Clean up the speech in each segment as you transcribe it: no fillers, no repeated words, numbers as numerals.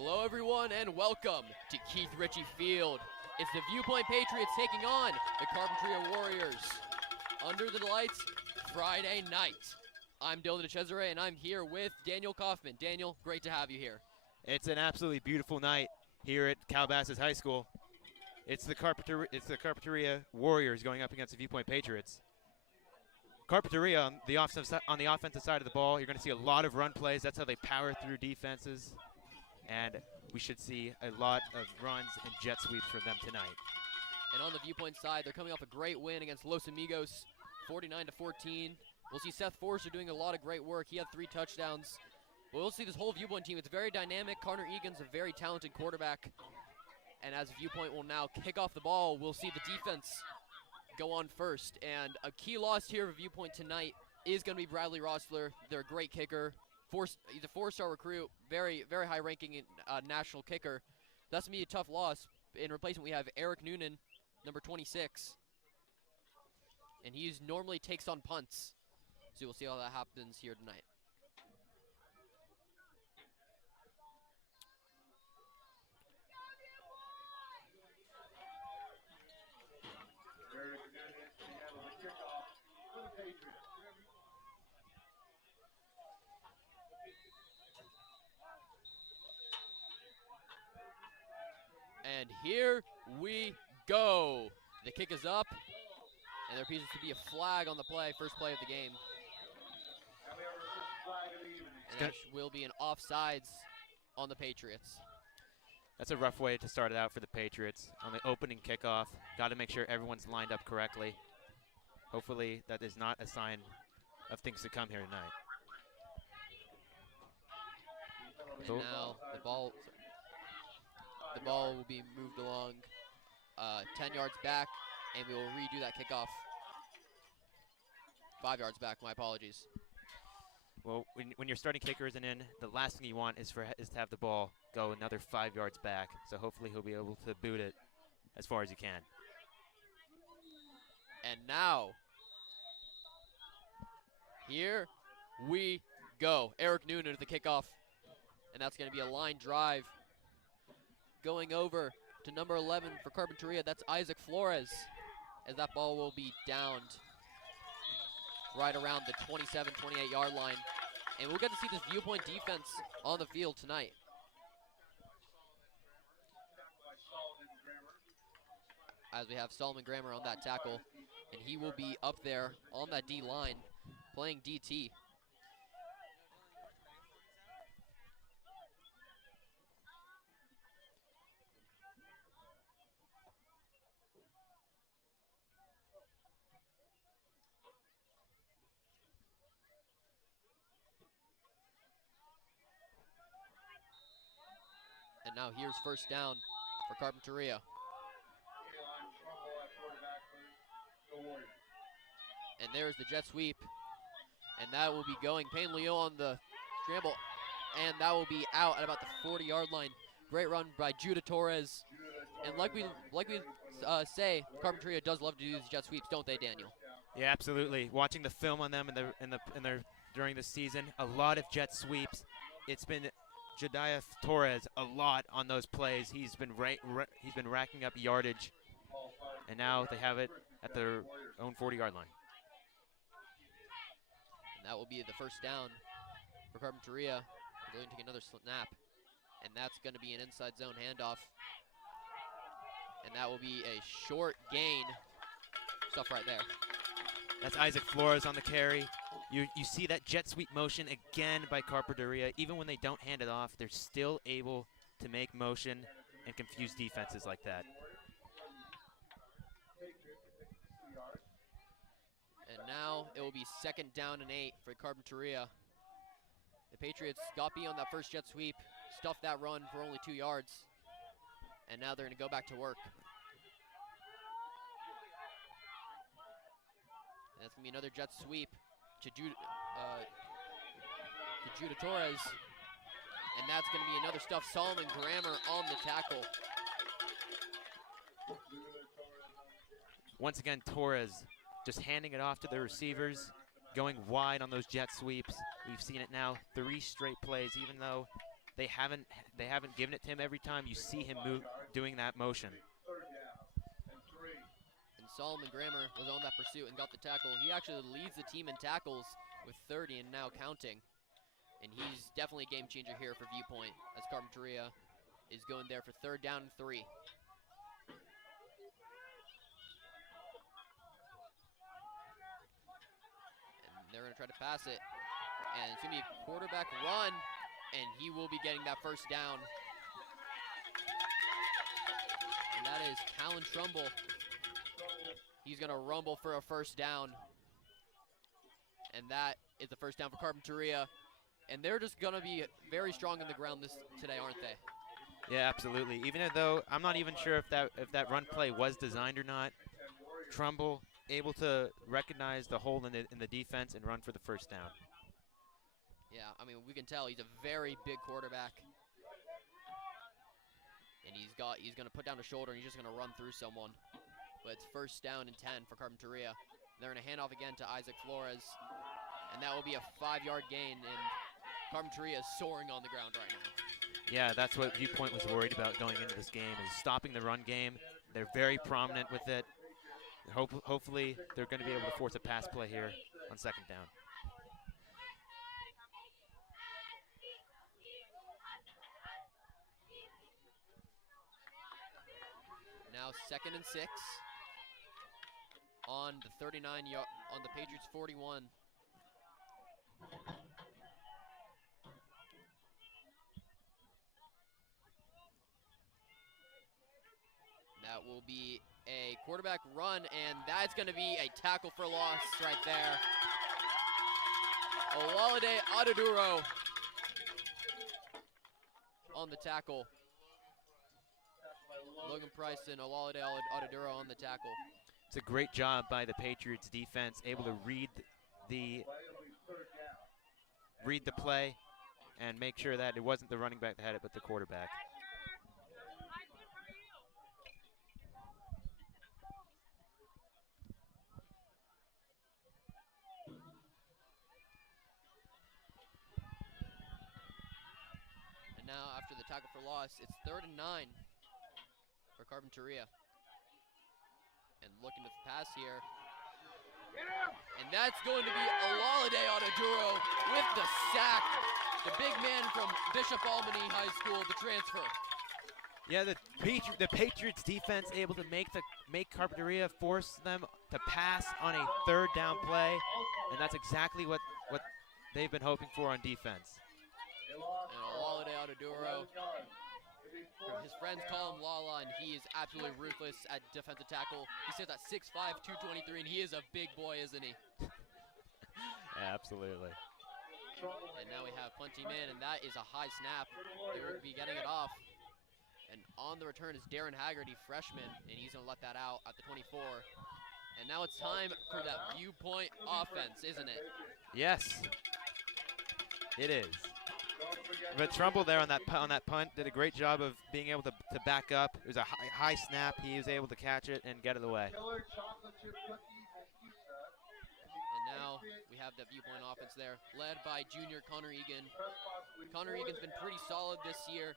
Hello everyone and welcome to Keith Ritchie Field. It's the Viewpoint Patriots taking on the Carpinteria Warriors. Under the lights, Friday night. I'm Dylan DeCesare and I'm here with Daniel Kaufman. Daniel, great to have you here. It's an absolutely beautiful night here at Calabasas High School. It's the Carpinteria Warriors going up against the Viewpoint Patriots. Carpinteria on the offensive side of the ball, you're going to see a lot of run plays. That's how they power through defenses. And we should see a lot of runs and jet sweeps from them tonight. And on the Viewpoint side, they're coming off a great win against Los Amigos, 49-14. We'll see Seth Forrester doing a lot of great work. He had 3 touchdowns. But we'll see this whole Viewpoint team. It's very dynamic. Connor Egan's a very talented quarterback. And as Viewpoint will now kick off the ball, we'll see the defense go on first. And a key loss here for Viewpoint tonight is going to be Bradley Rossler. They're a great kicker. He's a 4-star recruit, very, very high-ranking national kicker. That's going to be a tough loss. In replacement, we have Eric Noonan, number 26. And he normally takes on punts. So we'll see how that happens here tonight. And here we go. The kick is up, and there appears to be a flag on the play, first play of the game. And that will be an offsides on the Patriots. That's a rough way to start it out for the Patriots. On the opening kickoff, got to make sure everyone's lined up correctly. Hopefully that is not a sign of things to come here tonight. And now the ball will be moved along 10 yards back, and we will redo that kickoff. 5 yards back, my apologies. Well, when your starting kicker isn't in, the last thing you want is to have the ball go another 5 yards back. So hopefully he'll be able to boot it as far as he can. And now, here we go. Eric Noonan at the kickoff, and that's going to be a line drive. Going over to number 11 for Carpinteria, that's Isaac Flores, as that ball will be downed right around the 27, 28-yard line. And we'll get to see this Viewpoint defense on the field tonight. As we have Solomon Grammer on that tackle, and he will be up there on that D line playing DT. And now here's first down for Carpinteria. And there's the jet sweep. And that will be going. Payne Leo on the scramble. And that will be out at about the 40-yard line. Great run by Judah Torres. And like we say, Carpinteria does love to do these jet sweeps, don't they, Daniel? Yeah, absolutely. Watching the film on them during the season, a lot of jet sweeps. It's been Jediah Torres a lot on those plays. He's been racking up yardage, and now they have it at their own 40-yard line. And that will be the first down for Carpinteria. They're going to take another snap, and that's going to be an inside zone handoff. And that will be a short gain. Stuff right there. That's Isaac Flores on the carry. You see that jet sweep motion again by Carpinteria. Even when they don't hand it off, they're still able to make motion and confuse defenses like that. And now it will be second down and 8 for Carpinteria. The Patriots got B on that first jet sweep, stuffed that run for only 2 yards, and now they're going to go back to work. And that's going to be another jet sweep to Judah Torres. And that's going to be another stuff. Solomon Grammer on the tackle. Once again, Torres just handing it off to the receivers, going wide on those jet sweeps. We've seen it now 3 straight plays, even though they haven't given it to him every time. You see him doing that motion. And Solomon Grammer was on that pursuit and got the tackle. He actually leads the team in tackles with 30 and now counting. And he's definitely a game changer here for Viewpoint as Carpinteria is going there for 3rd down and 3. And they're going to try to pass it. And it's going to be a quarterback run, and he will be getting that 1st down. And that is Callan Trumbull. He's going to rumble for a 1st down. And that is the 1st down for Carpinteria. And they're just going to be very strong in the ground today, aren't they? Yeah, absolutely. Even though I'm not even sure if that run play was designed or not, Trumbull able to recognize the hole in the defense and run for the 1st down. Yeah, I mean, we can tell he's a very big quarterback. And he's going to put down a shoulder, and he's just going to run through someone. But it's 1st down and 10 for Carpinteria. They're going to hand off again to Isaac Flores. And that will be a 5-yard gain, and Carpinteria is soaring on the ground right now. Yeah, that's what Viewpoint was worried about going into this game, is stopping the run game. They're very prominent with it. Hopefully, they're going to be able to force a pass play here on 2nd down. Now 2nd and 6 on the 39-yard, on the Patriots 41. That will be a quarterback run, and that's going to be a tackle for loss right there. Olawale Adeduro on the tackle. Logan Price and Olawale Adeduro on the tackle. It's a great job by the Patriots defense, able to read the play and make sure that it wasn't the running back that had it, but the quarterback. And now after the tackle for loss, it's 3rd and 9 for Carpinteria. And looking to pass here. And that's going to be Olawale Adeduro with the sack. The big man from Bishop Albany High School, the transfer. Yeah, the Patriots defense able to make Carpinteria force them to pass on a 3rd down play, and that's exactly what they've been hoping for on defense. And Olawale Adeduro, his friends call him Lala, and he is absolutely ruthless at defensive tackle. He sits at 6'5", 223, and he is a big boy, isn't he? Yeah, absolutely. And now we have punting man, and that is a high snap. They will be getting it off. And on the return is Darren Haggerty, freshman, and he's going to let that out at the 24. And now it's time for that Viewpoint offense, isn't it? Yes, it is. But Trumbull there on that punt did a great job of being able to back up. It was a high snap. He was able to catch it and get it away. And now we have that Viewpoint offense there, led by junior Connor Egan. Connor Egan's been pretty solid this year.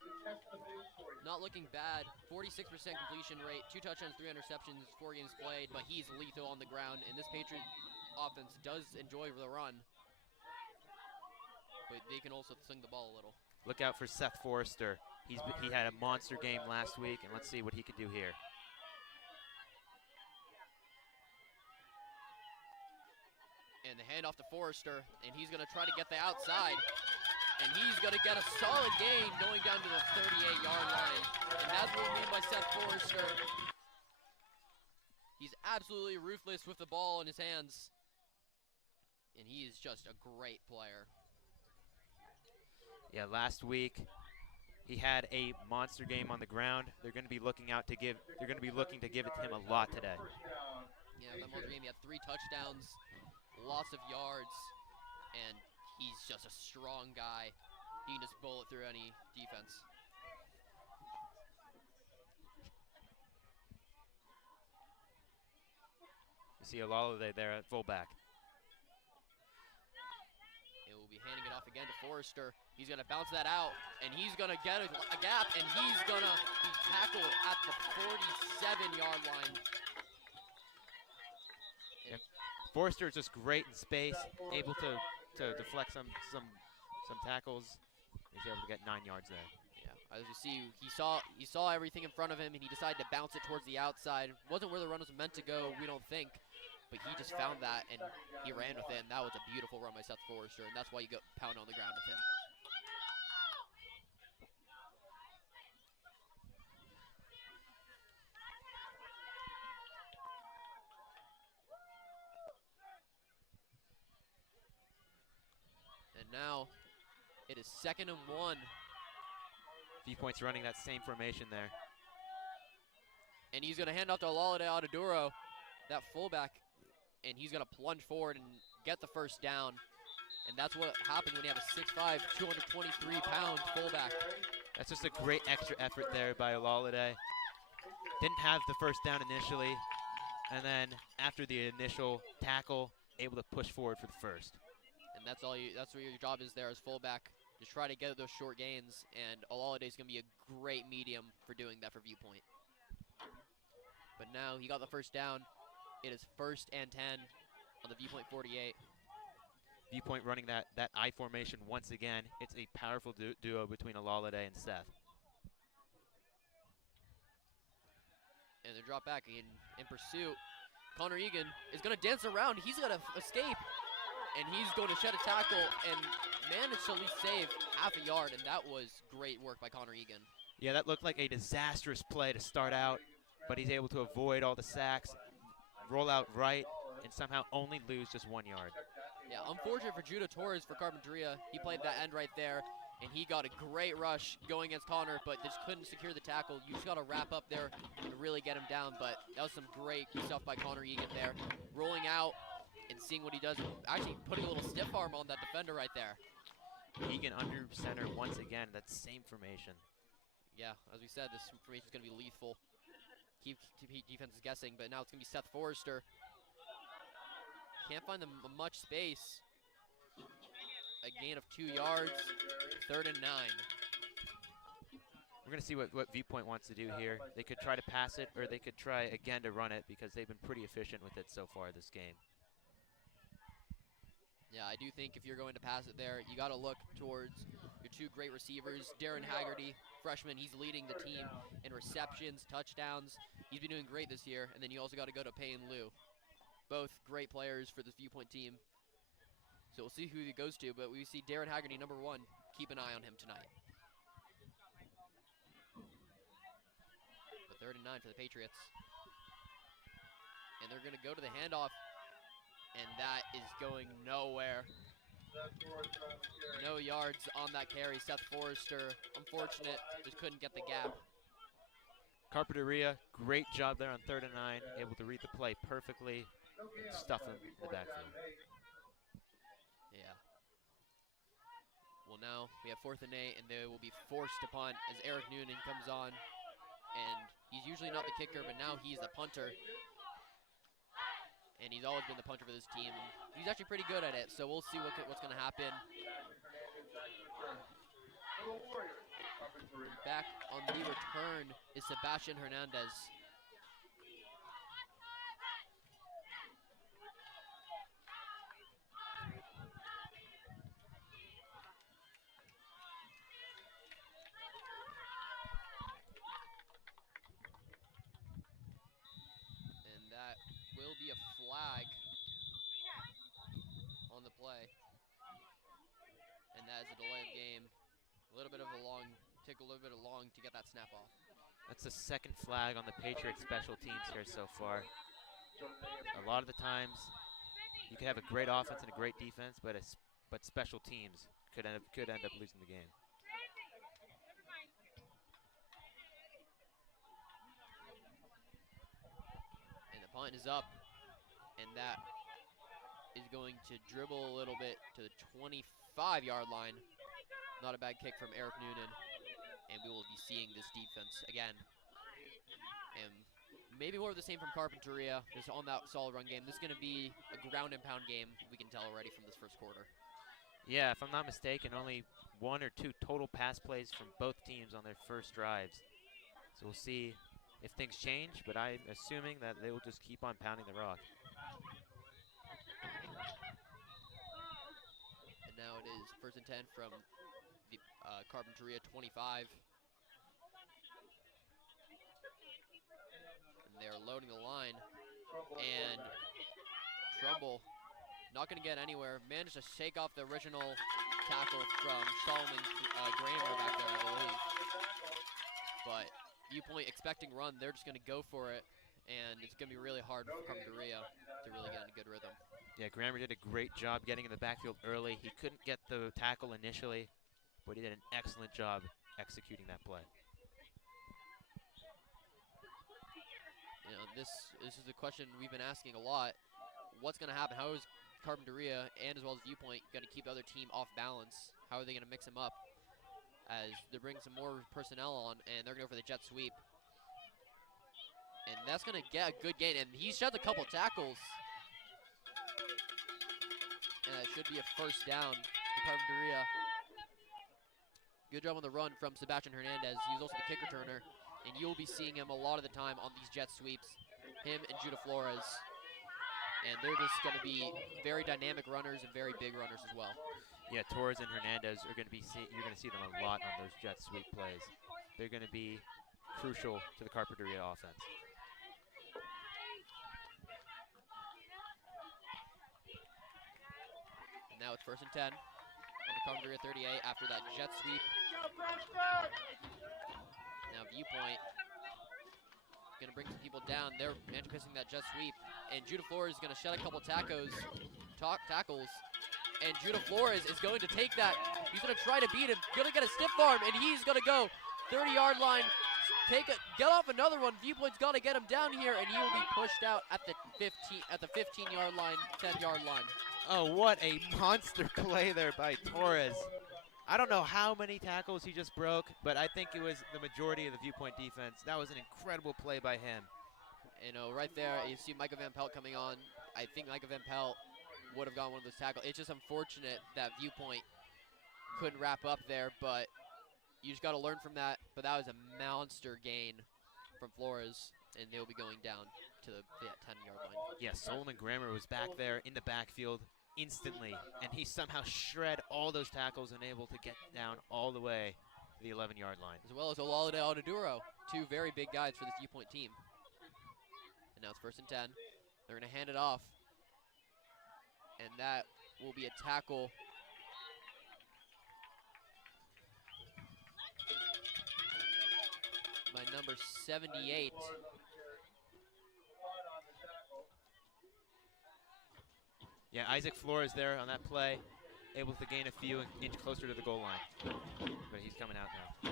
Not looking bad. 46% completion rate, 2 touchdowns, 3 interceptions, 4 games played, but he's lethal on the ground, and this Patriot offense does enjoy the run. But they can also sling the ball a little. Look out for Seth Forrester. He had a monster game last week, and let's see what he can do here. And the handoff to Forrester, and he's going to try to get the outside. And he's going to get a solid gain going down to the 38-yard line. And that's what we mean by Seth Forrester. He's absolutely ruthless with the ball in his hands. And he is just a great player. Yeah, last week he had a monster game on the ground. They're going to be looking to give it to him a lot today. Yeah, that monster game, he had 3 touchdowns, lots of yards, and he's just a strong guy. He can just bullet through any defense. You see Olawale there at fullback. It will be handing it off again to Forrester. He's going to bounce that out, and he's going to get a gap, and he's going to be tackled at the 47-yard line. Forrester is just great in space, able to deflect some tackles. He's able to get 9 yards there. Yeah, as you see, he saw everything in front of him, and he decided to bounce it towards the outside. Wasn't where the run was meant to go, we don't think, but he just found that, and he ran with it, and that was a beautiful run by Seth Forrester, and that's why you go pound on the ground with him. And now it is 2nd and 1. Viewpoint's running that same formation there. And he's going to hand off to Olalade Adeduro, that fullback, and he's going to plunge forward and get the first down. And that's what happens when you have a 6'5", 223-pound fullback. That's just a great extra effort there by Olalade. Didn't have the first down initially, and then after the initial tackle, able to push forward for the first. And that's what your job is there as fullback. Just try to get those short gains, and Olalade is going to be a great medium for doing that for Viewpoint. But now he got the first down. It is 1st and 10 on the Viewpoint 48. Viewpoint running that I formation once again. It's a powerful duo between Olalade and Seth. And they drop back in pursuit. Connor Egan is going to dance around. He's going to escape. And he's going to shed a tackle and managed to at least save half a yard, and that was great work by Connor Egan. Yeah, that looked like a disastrous play to start out, but he's able to avoid all the sacks, roll out right, and somehow only lose just 1 yard. Yeah, unfortunate for Judah Torres for Carpinteria. He played that end right there, and he got a great rush going against Connor, but just couldn't secure the tackle. You just got to wrap up there and really get him down, but that was some great stuff by Connor Egan there. Rolling out and seeing what he does, actually putting a little stiff arm on that defender right there. Egan under center once again, that same formation. Yeah, as we said, this formation is going to be lethal. Keep defenses guessing, but now it's going to be Seth Forrester. Can't find much space. A gain of 2 yards, 3rd and 9. We're going to see what Viewpoint wants to do here. They could try to pass it, or they could try again to run it, because they've been pretty efficient with it so far this game. Yeah, I do think if you're going to pass it there, you got to look towards your 2 great receivers. Darren Haggerty, freshman, he's leading the team in receptions, touchdowns. He's been doing great this year. And then you also got to go to Payne Liu. Both great players for this Viewpoint team. So we'll see who he goes to, but we see Darren Haggerty, number 1. Keep an eye on him tonight. But 3rd and 9 for the Patriots. And they're going to go to the handoff. And that is going nowhere. No yards on that carry. Seth Forrester, unfortunate, just couldn't get the gap. Carpinteria, great job there on 3rd and 9, able to read the play perfectly and stuff him in the backfield. Yeah. Well, now we have 4th and 8, and they will be forced to punt as Eric Noonan comes on. And he's usually not the kicker, but now he's the punter. And he's always been the punter for this team. He's actually pretty good at it, so we'll see what's going to happen. Back on the return is Sebastian Hernandez. And that will be a flag on the play. And that is a delay of game. Take a little bit long to get that snap off. That's the 2nd flag on the Patriots special teams here so far. A lot of the times, you could have a great offense and a great defense, but special teams could end up losing the game. And the punt is up, and that is going to dribble a little bit to the 25-yard line. Not a bad kick from Eric Noonan. And we will be seeing this defense again. And maybe more of the same from Carpinteria, just on that solid run game. This is going to be a ground and pound game, we can tell already from this first quarter. Yeah, if I'm not mistaken, only 1 or 2 total pass plays from both teams on their first drives. So we'll see if things change, but I'm assuming that they will just keep on pounding the rock. And now it is 1st and 10 from the Carpinteria 25. And they're loading the line. And Trumbull, not going to get anywhere, managed to shake off the original tackle from Solomon Grammer back there, I believe. But Viewpoint expecting run, they're just going to go for it. And it's going to be really hard for Carpinteria to really get in a good rhythm. Yeah, Grammer did a great job getting in the backfield early. He couldn't get the tackle initially, but he did an excellent job executing that play. You know, this is a question we've been asking a lot. What's going to happen? How is Carpinteria and as well as Viewpoint going to keep the other team off balance? How are they going to mix them up? As they're bringing some more personnel on, and they're going to go for the jet sweep. And that's going to get a good gain, and he shot a couple tackles. And that should be a 1st down for Carpinteria. Good job on the run from Sebastian Hernandez. He was also the kick returner, and you'll be seeing him a lot of the time on these jet sweeps, him and Judah Flores. And they're just going to be very dynamic runners and very big runners as well. Yeah, Torres and Hernandez are going to be you're going to see them a lot on those jet sweep plays. They're going to be crucial to the Carpinteria offense. And now it's 1st and 10 on the Carpinteria 38 after that jet sweep. Now Viewpoint going to bring some people down. They're anti-pissing that jet sweep. And Judah Flores is going to shed a couple tackles. And Judah Flores is going to take that. He's going to try to beat him. Going to get a stiff arm, and he's going to go 30-yard line. Get off another one. Viewpoint's got to get him down here, and he will be pushed out at the 15-yard line, 10-yard line. Oh, what a monster play there by Torres. I don't know how many tackles he just broke, but I think it was the majority of the Viewpoint defense. That was an incredible play by him. You know, right there, you see Micah Van Pelt coming on. I think Micah Van Pelt would have gotten one of those tackles. It's just unfortunate that Viewpoint couldn't wrap up there, but you just got to learn from that. But that was a monster gain from Flores, and they'll be going down to the 10-yard line. Yeah, Solomon Grammer was back there in the backfield instantly, and he somehow shred all those tackles and able to get down all the way to the 11-yard line. As well as Olalade Audaduro, 2 very big guys for this Viewpoint team. And now it's 1st and 10. They're going to hand it off. And that will be a tackle. By number 78. Yeah, Isaac Flores there on that play, able to gain a few inch closer to the goal line. But he's coming out now.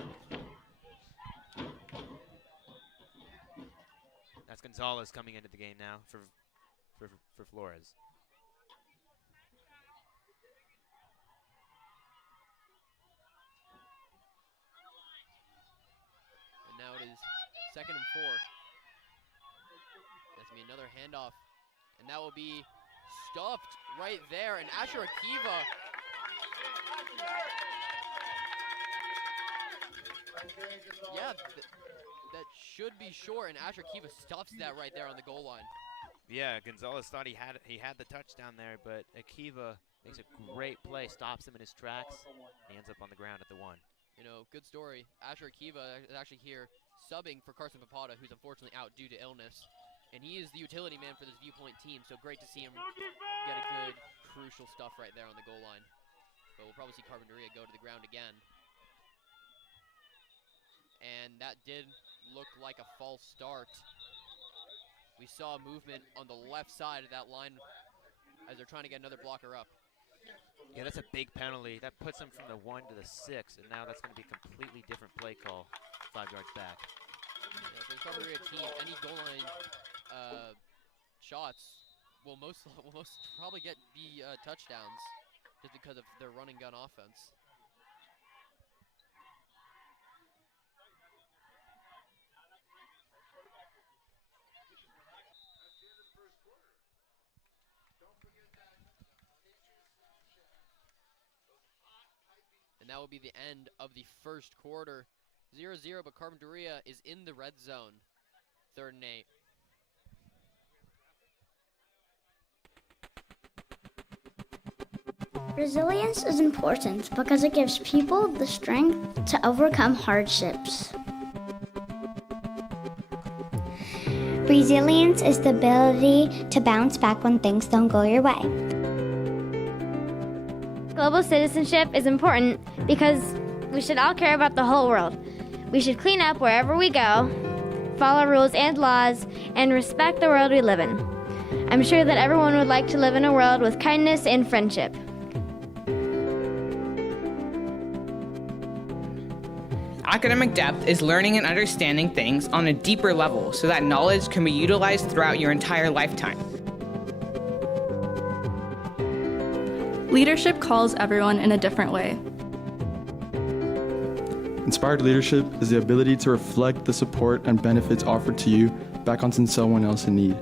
That's Gonzalez coming into the game now for Flores. And now it is 2nd and 4. That's going to be another handoff. And that will be stuffed right there. And Asher Akiva. Yeah, that should be short. And Asher Akiva stuffs that right there on the goal line. Yeah, Gonzalez thought he had the touchdown there, but Akiva makes a great play, stops him in his tracks, and he ends up on the ground at the 1. You know, good story. Asher Akiva is actually here subbing for Carson Papada, who's unfortunately out due to illness. And he is the utility man for this Viewpoint team, so great to see him get a good, crucial stuff right there on the goal line. But we'll probably see Carpinteria go to the ground again. And that did look like a false start. We saw movement on the left side of that line as they're trying to get another blocker up. Yeah, that's a big penalty. That puts them from the 1 to the 6, and now that's going to be a completely different play call 5 yards back. Yeah, for the Carpinteria team, any goal line shots will most probably be touchdowns just because of their running gun offense. that will be the end of the first quarter. 0-0, but Carpinteria is in the red zone. 3rd and 8. Resilience is important because it gives people the strength to overcome hardships. Resilience is the ability to bounce back when things don't go your way. Global citizenship is important because we should all care about the whole world. We should clean up wherever we go, follow rules and laws, and respect the world we live in. I'm sure that everyone would like to live in a world with kindness and friendship. Academic depth is learning and understanding things on a deeper level so that knowledge can be utilized throughout your entire lifetime. Leadership calls everyone in a different way. Inspired leadership is the ability to reflect the support and benefits offered to you back onto someone else in need.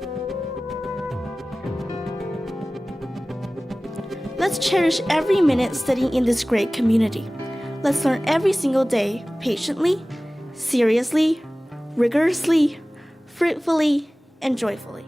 Let's cherish every minute studying in this great community. Let's learn every single day, patiently, seriously, rigorously, fruitfully, and joyfully.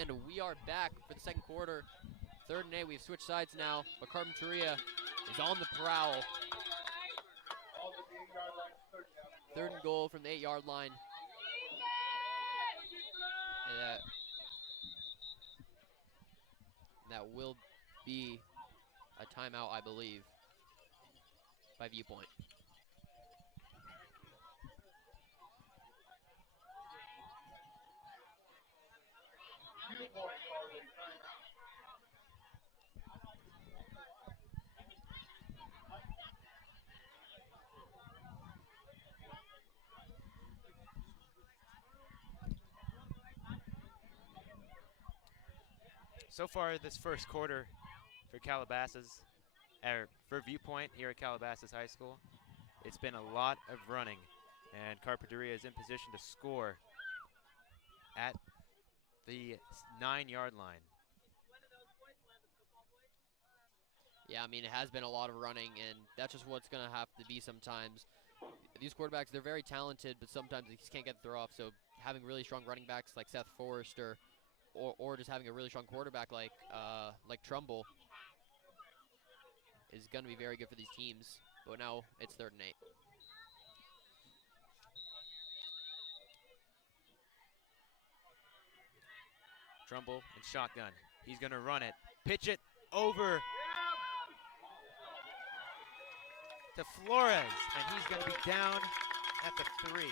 And we are back for the second quarter. 3rd and 8, we've switched sides now, but Carpinteria is on the prowl. 3rd and goal from the 8-yard line. And that will be a timeout, I believe, by Viewpoint. So far this first quarter for Calabasas, for Viewpoint here at Calabasas High School, it's been a lot of running, and Carpinteria is in position to score at the 9-yard line. Yeah, I mean, it has been a lot of running, and that's just what's going to have to be sometimes. These quarterbacks, they're very talented, but sometimes they just can't get the throw off, so having really strong running backs like Seth Forrester, or just having a really strong quarterback like Trumbull is going to be very good for these teams. But now it's 3rd and 8. Trumbull and shotgun. He's going to run it. Pitch it over to Flores, and he's going to be down at the 3.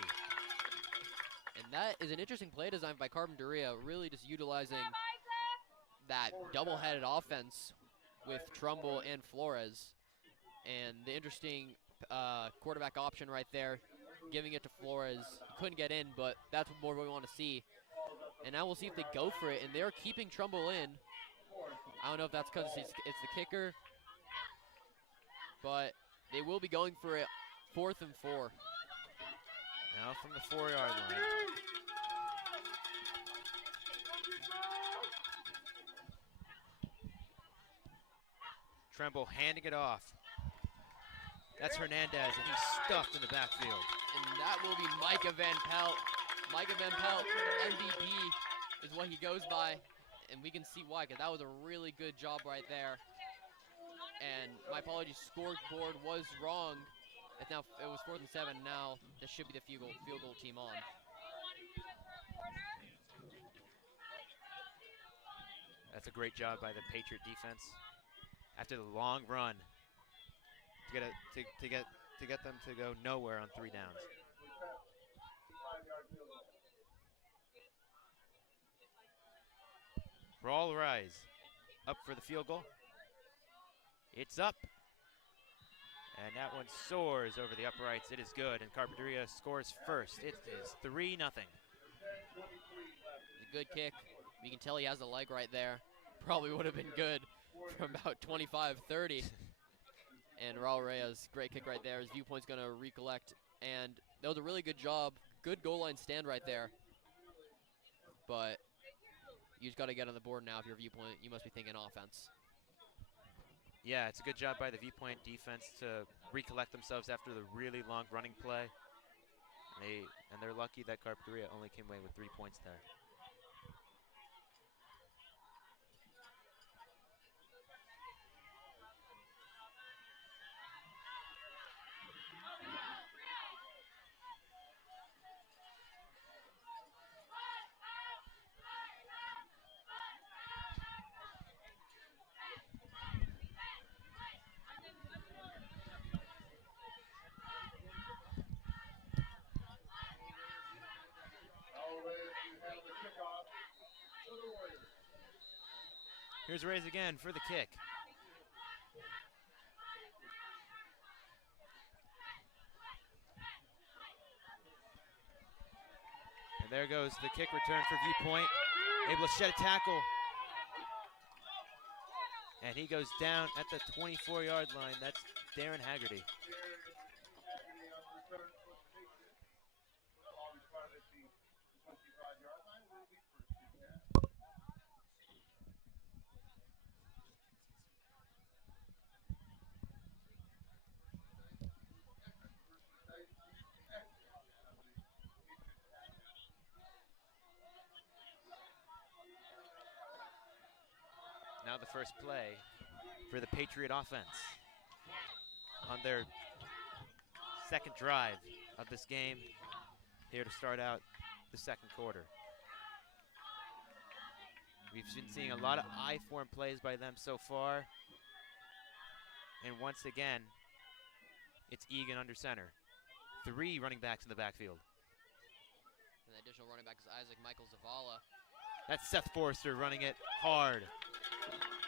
And that is an interesting play design by Carpinteria, really just utilizing that double-headed offense with Trumbull and Flores. And the interesting quarterback option right there, giving it to Flores. He couldn't get in, but that's what we want to see. And now we'll see if they go for it, and they're keeping Trumbull in. I don't know if that's because it's the kicker, but they will be going for it 4th and 4. Now from the 4-yard line. Trumbull handing it off. That's Hernandez, and he's stuffed in the backfield. And that will be Micah Van Pelt. Micah Van Pelt, MVP is what he goes by, and we can see why, because that was a really good job right there. And my apologies, scoreboard was wrong. It was 4th and 7. Now this should be the field goal team on. That's a great job by the Patriot defense. After the long run, to get them to go nowhere on 3 downs. For all rise, up for the field goal. It's up. And that one soars over the uprights. It is good, and Carpinteria scores first. It is 3-0. A good kick. You can tell he has a leg right there. Probably would have been good from about 25-30. And Raul Reyes, great kick right there. His Viewpoint's going to recollect. And that was a really good job. Good goal line stand right there. But you just got to get on the board now if you're Viewpoint. You must be thinking offense. Yeah, it's a good job by the Viewpoint defense to recollect themselves after the really long running play. And they're lucky that Carpinteria only came away with 3 points there. Here's Reyes again for the kick. And there goes the kick return for Viewpoint. Able to shed a tackle. And he goes down at the 24-yard line. That's Darren Haggerty. Now the first play for the Patriot offense on their second drive of this game, here to start out the second quarter. We've been seeing a lot of I-form plays by them so far. And once again, it's Egan under center. 3 running backs in the backfield. And the additional running back is Isaac Michael Zavala. That's Seth Forrester running it hard.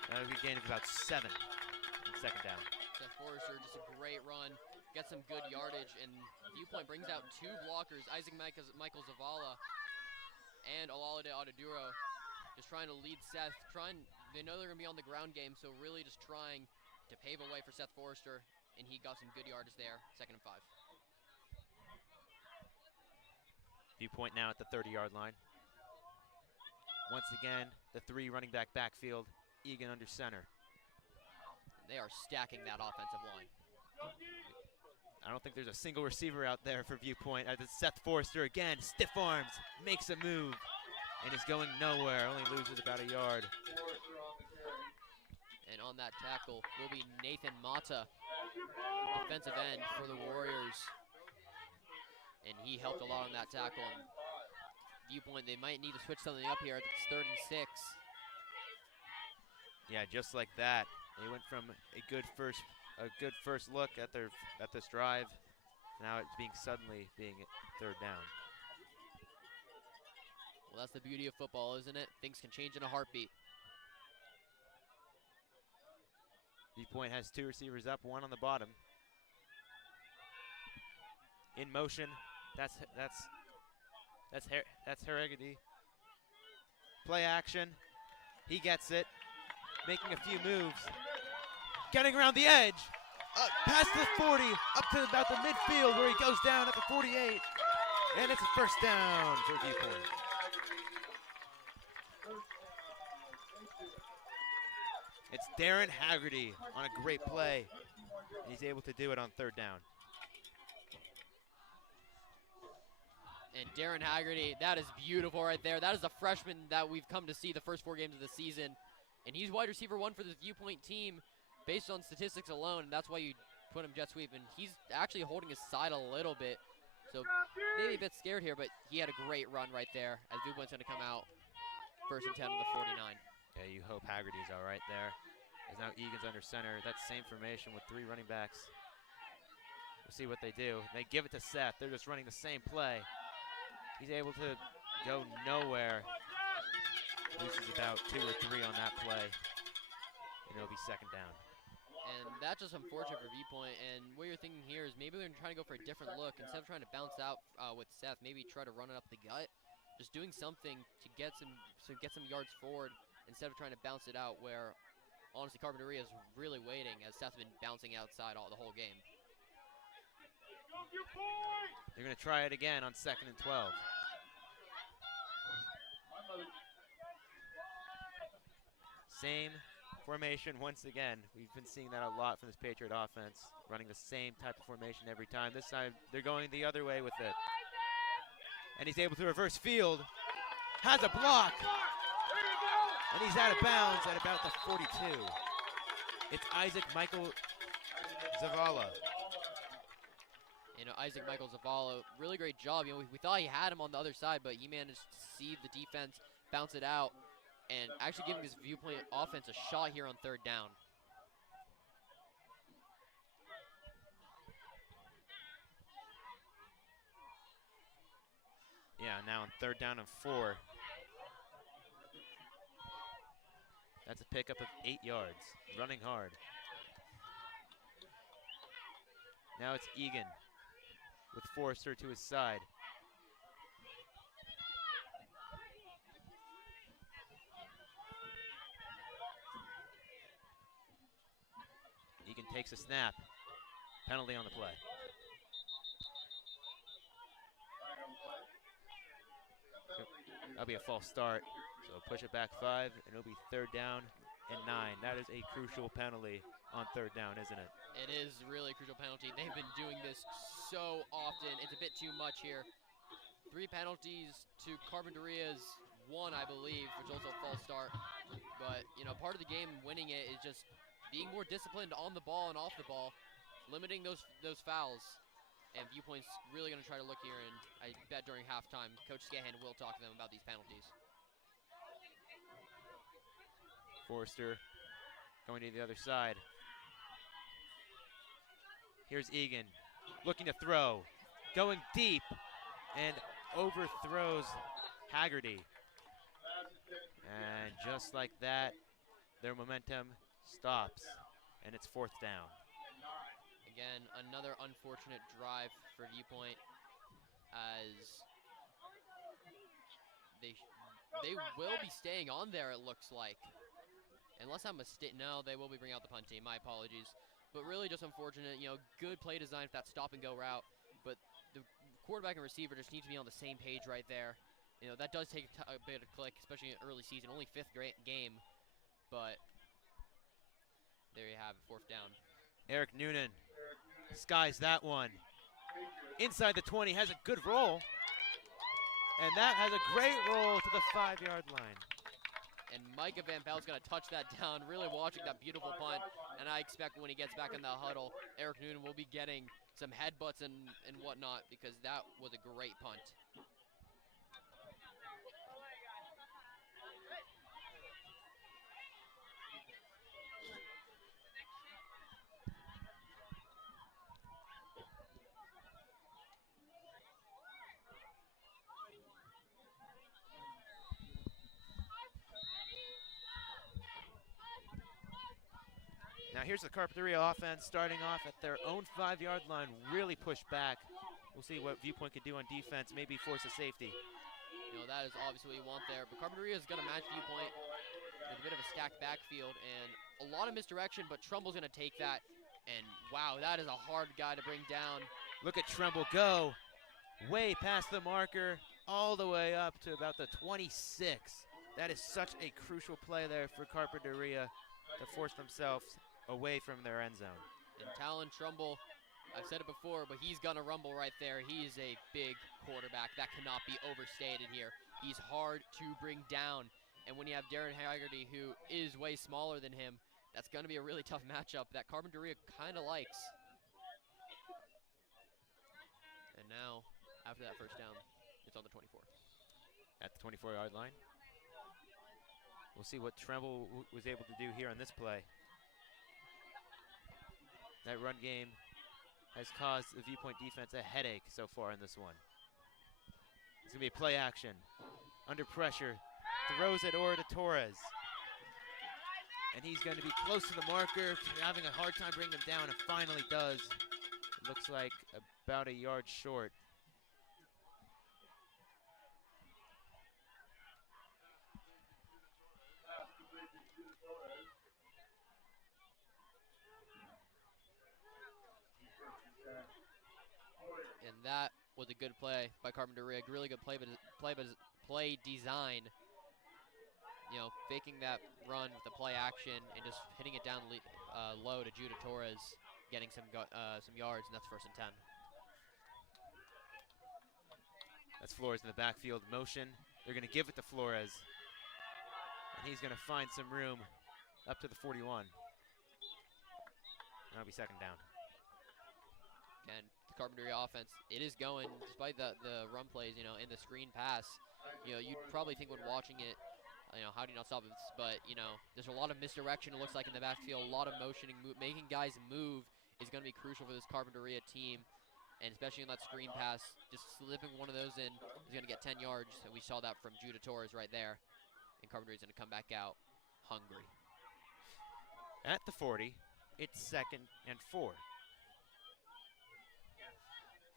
That'll be a gain of about 7 in second down. Seth Forrester, just a great run. Gets some good yardage, and Viewpoint brings out 2 blockers, Isaac Michael Zavala and Olalade Adeduro, just trying to lead Seth. They know they're going to be on the ground game, so really just trying to pave a way for Seth Forrester, and he got some good yardage there, 2nd and 5. Viewpoint now at the 30-yard line. Once again, the 3 running back backfield, Egan under center. They are stacking that offensive line. I don't think there's a single receiver out there for Viewpoint. As it's Seth Forrester again, stiff arms, makes a move, and is going nowhere, only loses about a yard. And on that tackle will be Nathan Mata, defensive end for the Warriors. And he helped a lot on that tackle. And Viewpoint, they might need to switch something up here. It's 3rd and 6. Yeah, just like that. They went from a good first look at this drive. Now it's suddenly being 3rd down. Well, that's the beauty of football, isn't it? Things can change in a heartbeat. Viewpoint has 2 receivers up, 1 on the bottom. In motion, that's Haggerty. Play action. He gets it. Making a few moves. Getting around the edge. Past the 40. Up to about the midfield where he goes down at the 48. And it's a 1st down for Viewpoint. It's Darren Haggerty on a great play. He's able to do it on 3rd down. And Darren Haggerty, that is beautiful right there. That is a freshman that we've come to see the first 4 games of the season. And he's wide receiver 1 for the Viewpoint team based on statistics alone. And that's why you put him jet sweep. And he's actually holding his side a little bit. So maybe a bit scared here, but he had a great run right there as Viewpoint's going to come out 1st and 10 on the 49. Yeah, you hope Haggerty's all right there. As now Egan's under center. That same formation with 3 running backs. We'll see what they do. They give it to Seth. They're just running the same play. He's able to go nowhere. Loses about 2 or 3 on that play. And it'll be 2nd down. And that's just unfortunate for Viewpoint. And what you're thinking here is maybe they're trying to go for a different look. Instead of trying to bounce out with Seth, maybe try to run it up the gut. Just doing something to get some yards forward instead of trying to bounce it out, where honestly, Carpinteria is really waiting as Seth's been bouncing outside the whole game. They're going to try it again on 2nd and 12. Same formation once again. We've been seeing that a lot from this Patriot offense, running the same type of formation every time. This time they're going the other way with it. And he's able to reverse field. Has a block. And he's out of bounds at about the 42. It's Isaac Michael Zavala. You know, Isaac Michael Zavala, really great job. You know, we thought he had him on the other side, but he managed to see the defense, bounce it out, and actually giving his Viewpoint offense a shot here on 3rd down. Yeah, now on 3rd down and 4. That's a pickup of 8 yards, running hard. Now it's Egan with Forrester to his side. Egan takes a snap. Penalty on the play. So that'll be a false start. So push it back 5, and it'll be 3rd down and 9. That is a crucial penalty on 3rd down, isn't it? It is really a crucial penalty. They've been doing this so often. It's a bit too much here. 3 penalties to Carpinteria's 1, I believe, which also a false start. But, you know, part of the game winning it is just being more disciplined on the ball and off the ball, limiting those fouls. And Viewpoint's really going to try to look here, and I bet during halftime, Coach Scahan will talk to them about these penalties. Forrester going to the other side. Here's Egan, looking to throw, going deep, and overthrows Haggerty. And just like that, their momentum stops, and it's 4th down. Again, another unfortunate drive for Viewpoint, as they will be staying on there, it looks like. Unless I'm mistaken, no, they will be bringing out the punt team, my apologies. But really just unfortunate, you know, good play design for that stop and go route, but the quarterback and receiver just need to be on the same page right there. You know, that does take a bit of click, especially in early season, only 5th game, but there you have it, 4th down. Eric Noonan skies that one. Inside the 20, has a good roll. And that has a great roll to the 5-yard line. And Micah Van Pelt's going to touch that down, really watching that beautiful punt. And I expect when he gets back in the huddle, Eric Noonan will be getting some headbutts and whatnot, because that was a great punt. Now here's the Carpinteria offense starting off at their own 5-yard line, really pushed back. We'll see what Viewpoint can do on defense, maybe force a safety. You know, that is obviously what you want there, but Carpinteria is going to match Viewpoint with a bit of a stacked backfield and a lot of misdirection, but Trumbull's going to take that, and wow, that is a hard guy to bring down. Look at Trumbull go, way past the marker, all the way up to about the 26. That is such a crucial play there for Carpinteria to force themselves away from their end zone. And Talon Trumbull, I've said it before, but he's gonna rumble right there. He is a big quarterback. That cannot be overstated here. He's hard to bring down. And when you have Darren Haggerty, who is way smaller than him, that's gonna be a really tough matchup that Carpinteria kinda likes. And now, after that 1st down, it's on the 24. At the 24-yard line. We'll see what Trumbull was able to do here on this play. That run game has caused the Viewpoint defense a headache so far in this one. It's going to be a play action. Under pressure, throws it over to Torres. And he's going to be close to the marker, having a hard time bringing him down, and finally does. It looks like about a yard short. was a good play by Carpinteria. Really good play design. You know, faking that run with the play action and just hitting it down low to Judah Torres, getting some yards, and that's 1st and 10. That's Flores in the backfield motion. They're going to give it to Flores. And he's going to find some room up to the 41. That'll be 2nd down. And the Carpinteria offense, it is going, despite the run plays, you know, in the screen pass, you know, you'd probably think when watching it, you know, how do you not stop it? But, you know, there's a lot of misdirection, it looks like, in the backfield, a lot of motioning, making guys move is going to be crucial for this Carpinteria team. And especially in that screen pass, just slipping one of those in is going to get 10 yards. And we saw that from Judah Torres right there. And Carpinteria's going to come back out hungry. At the 40, it's 2nd and 4.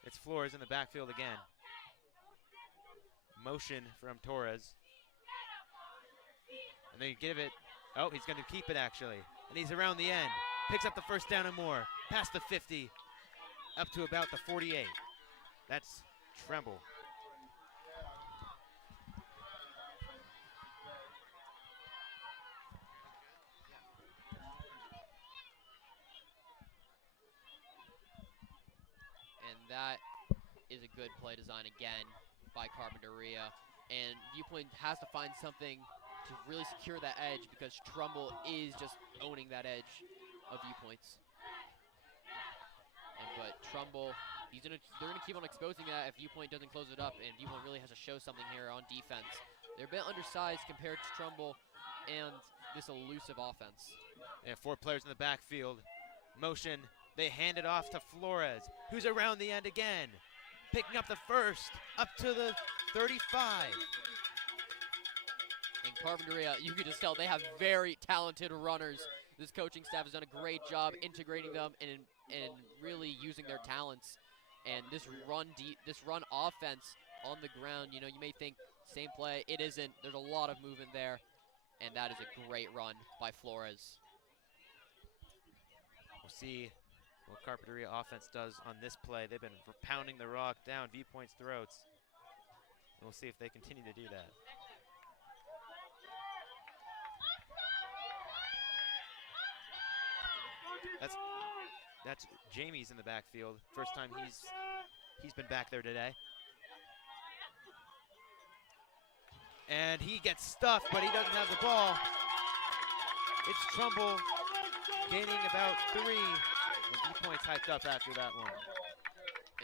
It's Flores in the backfield again. Motion from Torres. And they give it. Oh, he's going to keep it, actually. And he's around the end. Picks up the 1st down and more. Past the 50. Up to about the 48. That's Tremble. And that is a good play design again by Carpinteria. And Viewpoint has to find something to really secure that edge because Trumbull is just owning that edge of Viewpoint's. But Trumbull, they're gonna keep on exposing that if Viewpoint doesn't close it up, and Viewpoint really has to show something here on defense. They're a bit undersized compared to Trumbull and this elusive offense. They have 4 players in the backfield. Motion, they hand it off to Flores, who's around the end again. Picking up the 1st, up to the 35. And Carpinteria, you can just tell they have very talented runners. This coaching staff has done a great job integrating them and really using their talents. And this run offense on the ground, you know, you may think same play. It isn't. There's a lot of movement there. And that is a great run by Flores. We'll see what Carpinteria offense does on this play. They've been pounding the rock down Viewpoint's throats. And we'll see if they continue to do that. That's Jamie's in the backfield. First time he's been back there today. And he gets stuffed, but he doesn't have the ball. It's Trumbull gaining about 3. And Viewpoint's hyped up after that one.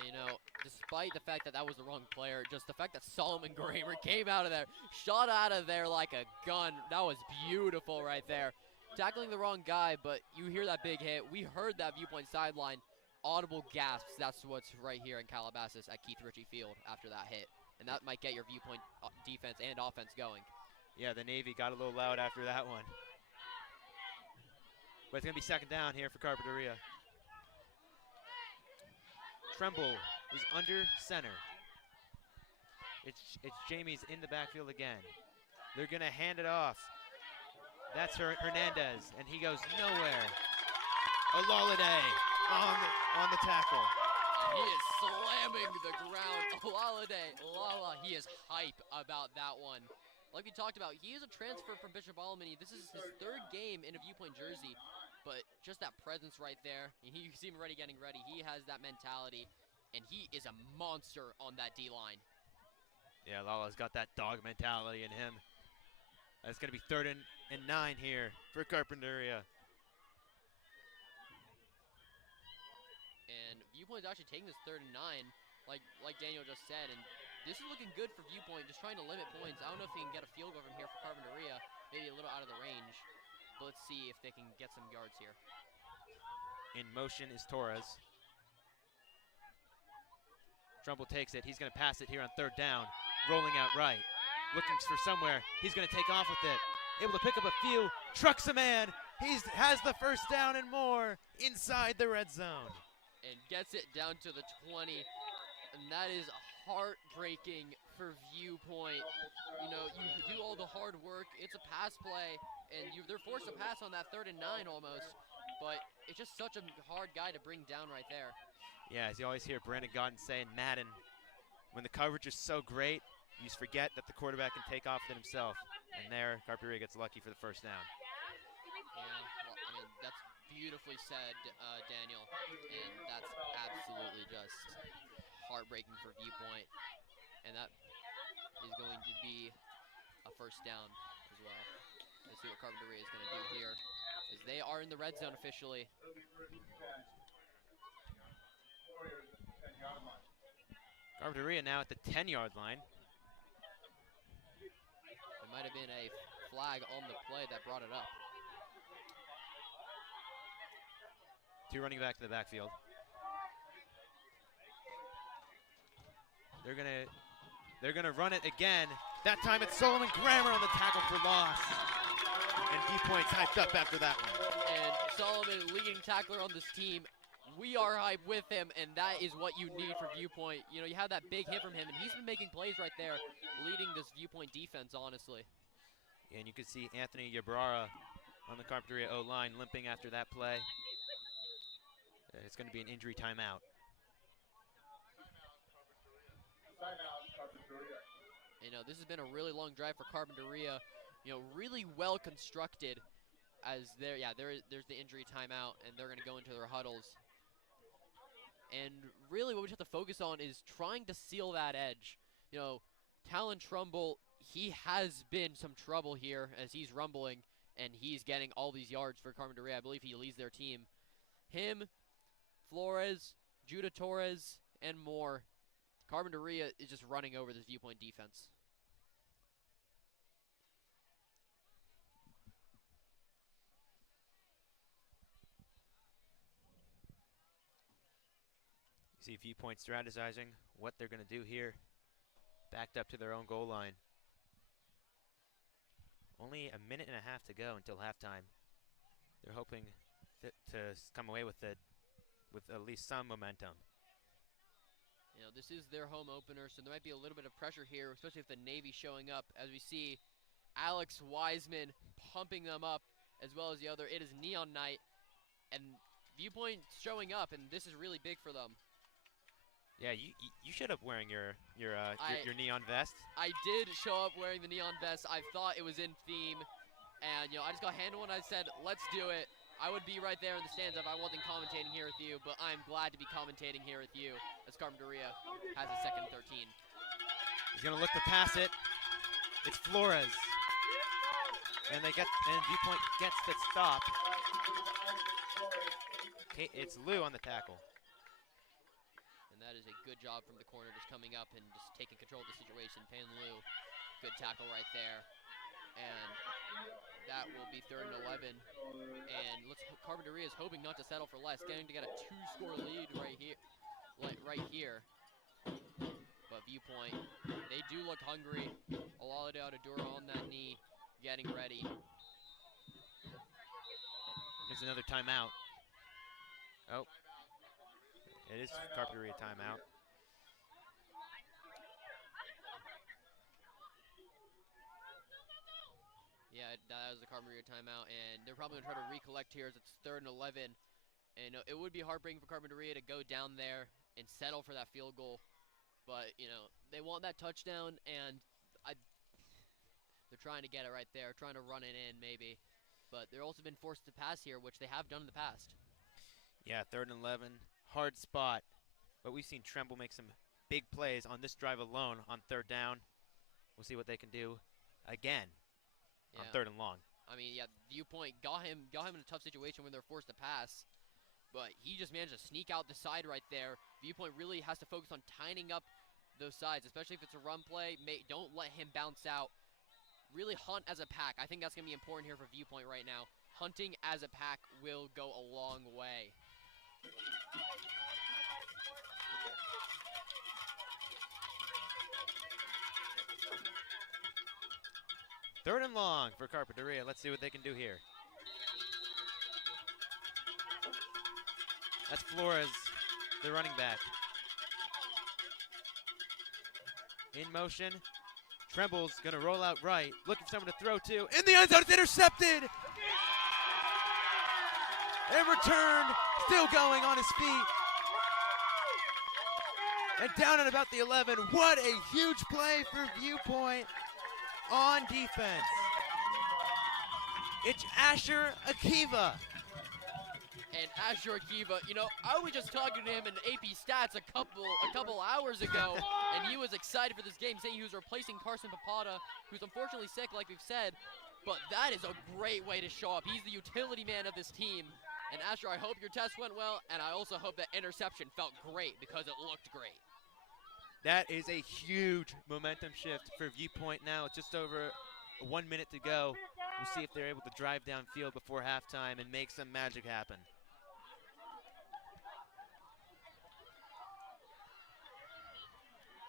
You know, despite the fact that that was the wrong player, just the fact that Solomon Kramer came out of there, shot out of there like a gun. That was beautiful right there. Tackling the wrong guy, but you hear that big hit. We heard that Viewpoint sideline. Audible gasps. That's what's right here in Calabasas at Keith Ritchie Field after that hit. And that might get your Viewpoint defense and offense going. Yeah, the Navy got a little loud after that one. But it's going to be 2nd down here for Carpinteria. Tremble is under center. It's Jamie's in the backfield again. They're going to hand it off. That's Hernandez, and he goes nowhere. Olalade on the tackle. He is slamming the ground. Lala, he is hype about that one. Like we talked about, he is a transfer from Bishop Alamany. This is his 3rd game in a Viewpoint jersey, but just that presence right there. And you see him getting ready. He has that mentality, and he is a monster on that D-line. Yeah, Lala's got that dog mentality in him. That's going to be 3rd and 9 here for Carpinteria. And Viewpoint's actually taking this 3rd and 9, like Daniel just said, and this is looking good for Viewpoint, just trying to limit points. I don't know if he can get a field goal from here for Carpinteria, maybe a little out of the range, but let's see if they can get some yards here. In motion is Torres. Trumbull takes it. He's going to pass it here on 3rd down, rolling out right. Looking for somewhere. He's going to take off with it. Able to pick up a few. Trucks a man. He has the 1st down and more inside the red zone. And gets it down to the 20. And that is heartbreaking for Viewpoint. You know, you do all the hard work. It's a pass play. And they're forced to pass on that 3rd and 9 almost. But it's just such a hard guy to bring down right there. Yeah, as you always hear Brandon Godden saying, Madden. when the coverage is so great, you just forget that the quarterback can take off with it himself. And there, Carpinteria gets lucky for the first down. Yeah, well, I mean, that's beautifully said, Daniel, and that's absolutely just heartbreaking for Viewpoint, and that is going to be a first down as well. Let's see what Carpinteria is going to do here, as they are in the red zone officially. Carpinteria now at the 10-yard line. There might have been a flag on the play that brought it up. Two running back to the backfield. They're gonna run it again. That time it's Solomon Grammer on the tackle for loss. And Viewpoint's hyped up after that one. And Solomon, leading tackler on this team, we are hyped with him, and that is what you need for Viewpoint. You know, you have that big hit from him, and he's been making plays right there, leading this Viewpoint defense, honestly. And you can see Anthony Yabrara on the Carpinteria O-line limping after that play. It's going to be an injury timeout. You know, this has been a really long drive for Carpinteria. You know, really well constructed. As there's the injury timeout, and they're going to go into their huddles. And really, what we have to focus on is trying to seal that edge. You know, Talon Trumbull, he has been some trouble here as he's rumbling, and he's getting all these yards for Carpinteria. I believe he leads their team. Him, Flores, Judah Torres, and more. Carpinteria is just running over this Viewpoint defense. You see Viewpoint strategizing what they're going to do here. Backed up to their own goal line. Only a minute and a half to go until halftime. They're hoping to come away with it with at least some momentum. You know, this is their home opener, so there might be a little bit of pressure here, especially if the Navy showing up. As we see Alex Wiseman pumping them up, as well as the other. It is Neon Night, and Viewpoint showing up, and this is really big for them. Yeah, you showed up wearing your neon vest. I did show up wearing the neon vest. I thought it was in theme, and you know, I just got handed one. I said, "Let's do it." I would be right there in the stands if I wasn't commentating here with you, but I'm glad to be commentating here with you as Carpinteria has a 2nd and 13. He's gonna look to pass it. It's Flores, and Viewpoint gets the stop. Okay, it's Lou on the tackle. And that is a good job from the corner, just coming up and just taking control of the situation. Pan Lou, good tackle right there. And that will be 3rd and 11. And Carpinteria is hoping not to settle for less, getting to get a 2-score lead right here. But Viewpoint, they do look hungry. Olalade Adadura on that knee, getting ready. There's another timeout. Oh, it is Carpinteria timeout. Yeah, that was the Carpinteria timeout, and they're probably going to try to recollect here as it's 3rd and 11. And it would be heartbreaking for Carpinteria to go down there and settle for that field goal. But, you know, they want that touchdown, and they're trying to get it right there, trying to run it in maybe. But they're also been forced to pass here, which they have done in the past. Yeah, 3rd and 11, hard spot. But we've seen Tremble make some big plays on this drive alone on 3rd down. We'll see what they can do again. On 3rd and long. I mean, yeah, Viewpoint got him in a tough situation when they're forced to pass, but he just managed to sneak out the side right there. Viewpoint really has to focus on tidying up those sides, especially if it's a run play. Don't let him bounce out. Really hunt as a pack. I think that's going to be important here for Viewpoint right now. Hunting as a pack will go a long way. 3rd and long for Carpinteria. Let's see what they can do here. That's Flores, the running back. In motion. Tremble's gonna roll out right, looking for someone to throw to. In the end zone, it's intercepted! And returned, still going on his feet. And down at about the 11. What a huge play for Viewpoint on defense. It's Asher Akiva. And Asher Akiva, you know, I was just talking to him in AP Stats a couple hours ago, and he was excited for this game, saying he was replacing Carson Papada, who's unfortunately sick, like we've said. But that is a great way to show up. He's the utility man of this team. And Asher, I hope your test went well, and I also hope that interception felt great because it looked great. That is a huge momentum shift for Viewpoint now. It's just over 1 minute to go. We'll see if they're able to drive downfield before halftime and make some magic happen.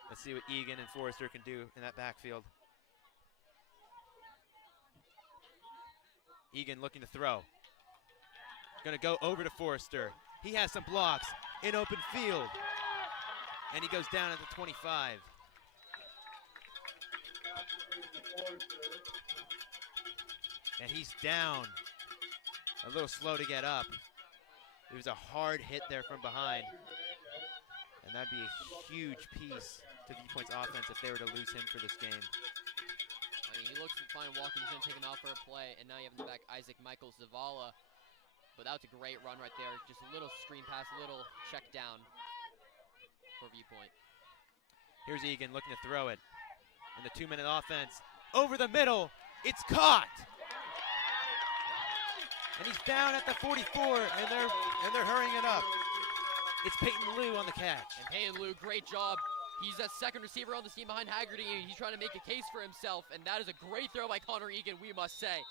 Let's see what Egan and Forrester can do in that backfield. Egan looking to throw. Gonna go over to Forrester. He has some blocks in open field. And he goes down at the 25. And he's down. A little slow to get up. It was a hard hit there from behind. And that'd be a huge piece to Viewpoint's offense if they were to lose him for this game. I mean, he looks fine walking. He's going to take him out for a play. And now you have in the back Isaac Michael Zavala. But that was a great run right there. Just a little screen pass, a little check down for Viewpoint. Here's Egan looking to throw it. In the 2-minute offense. Over the middle. It's caught. And he's down at the 44, and they're hurrying it up. It's Peyton Liu on the catch. And Peyton Liu, great job. He's that second receiver on the team behind Haggerty, and he's trying to make a case for himself, and that is a great throw by Connor Egan, we must say.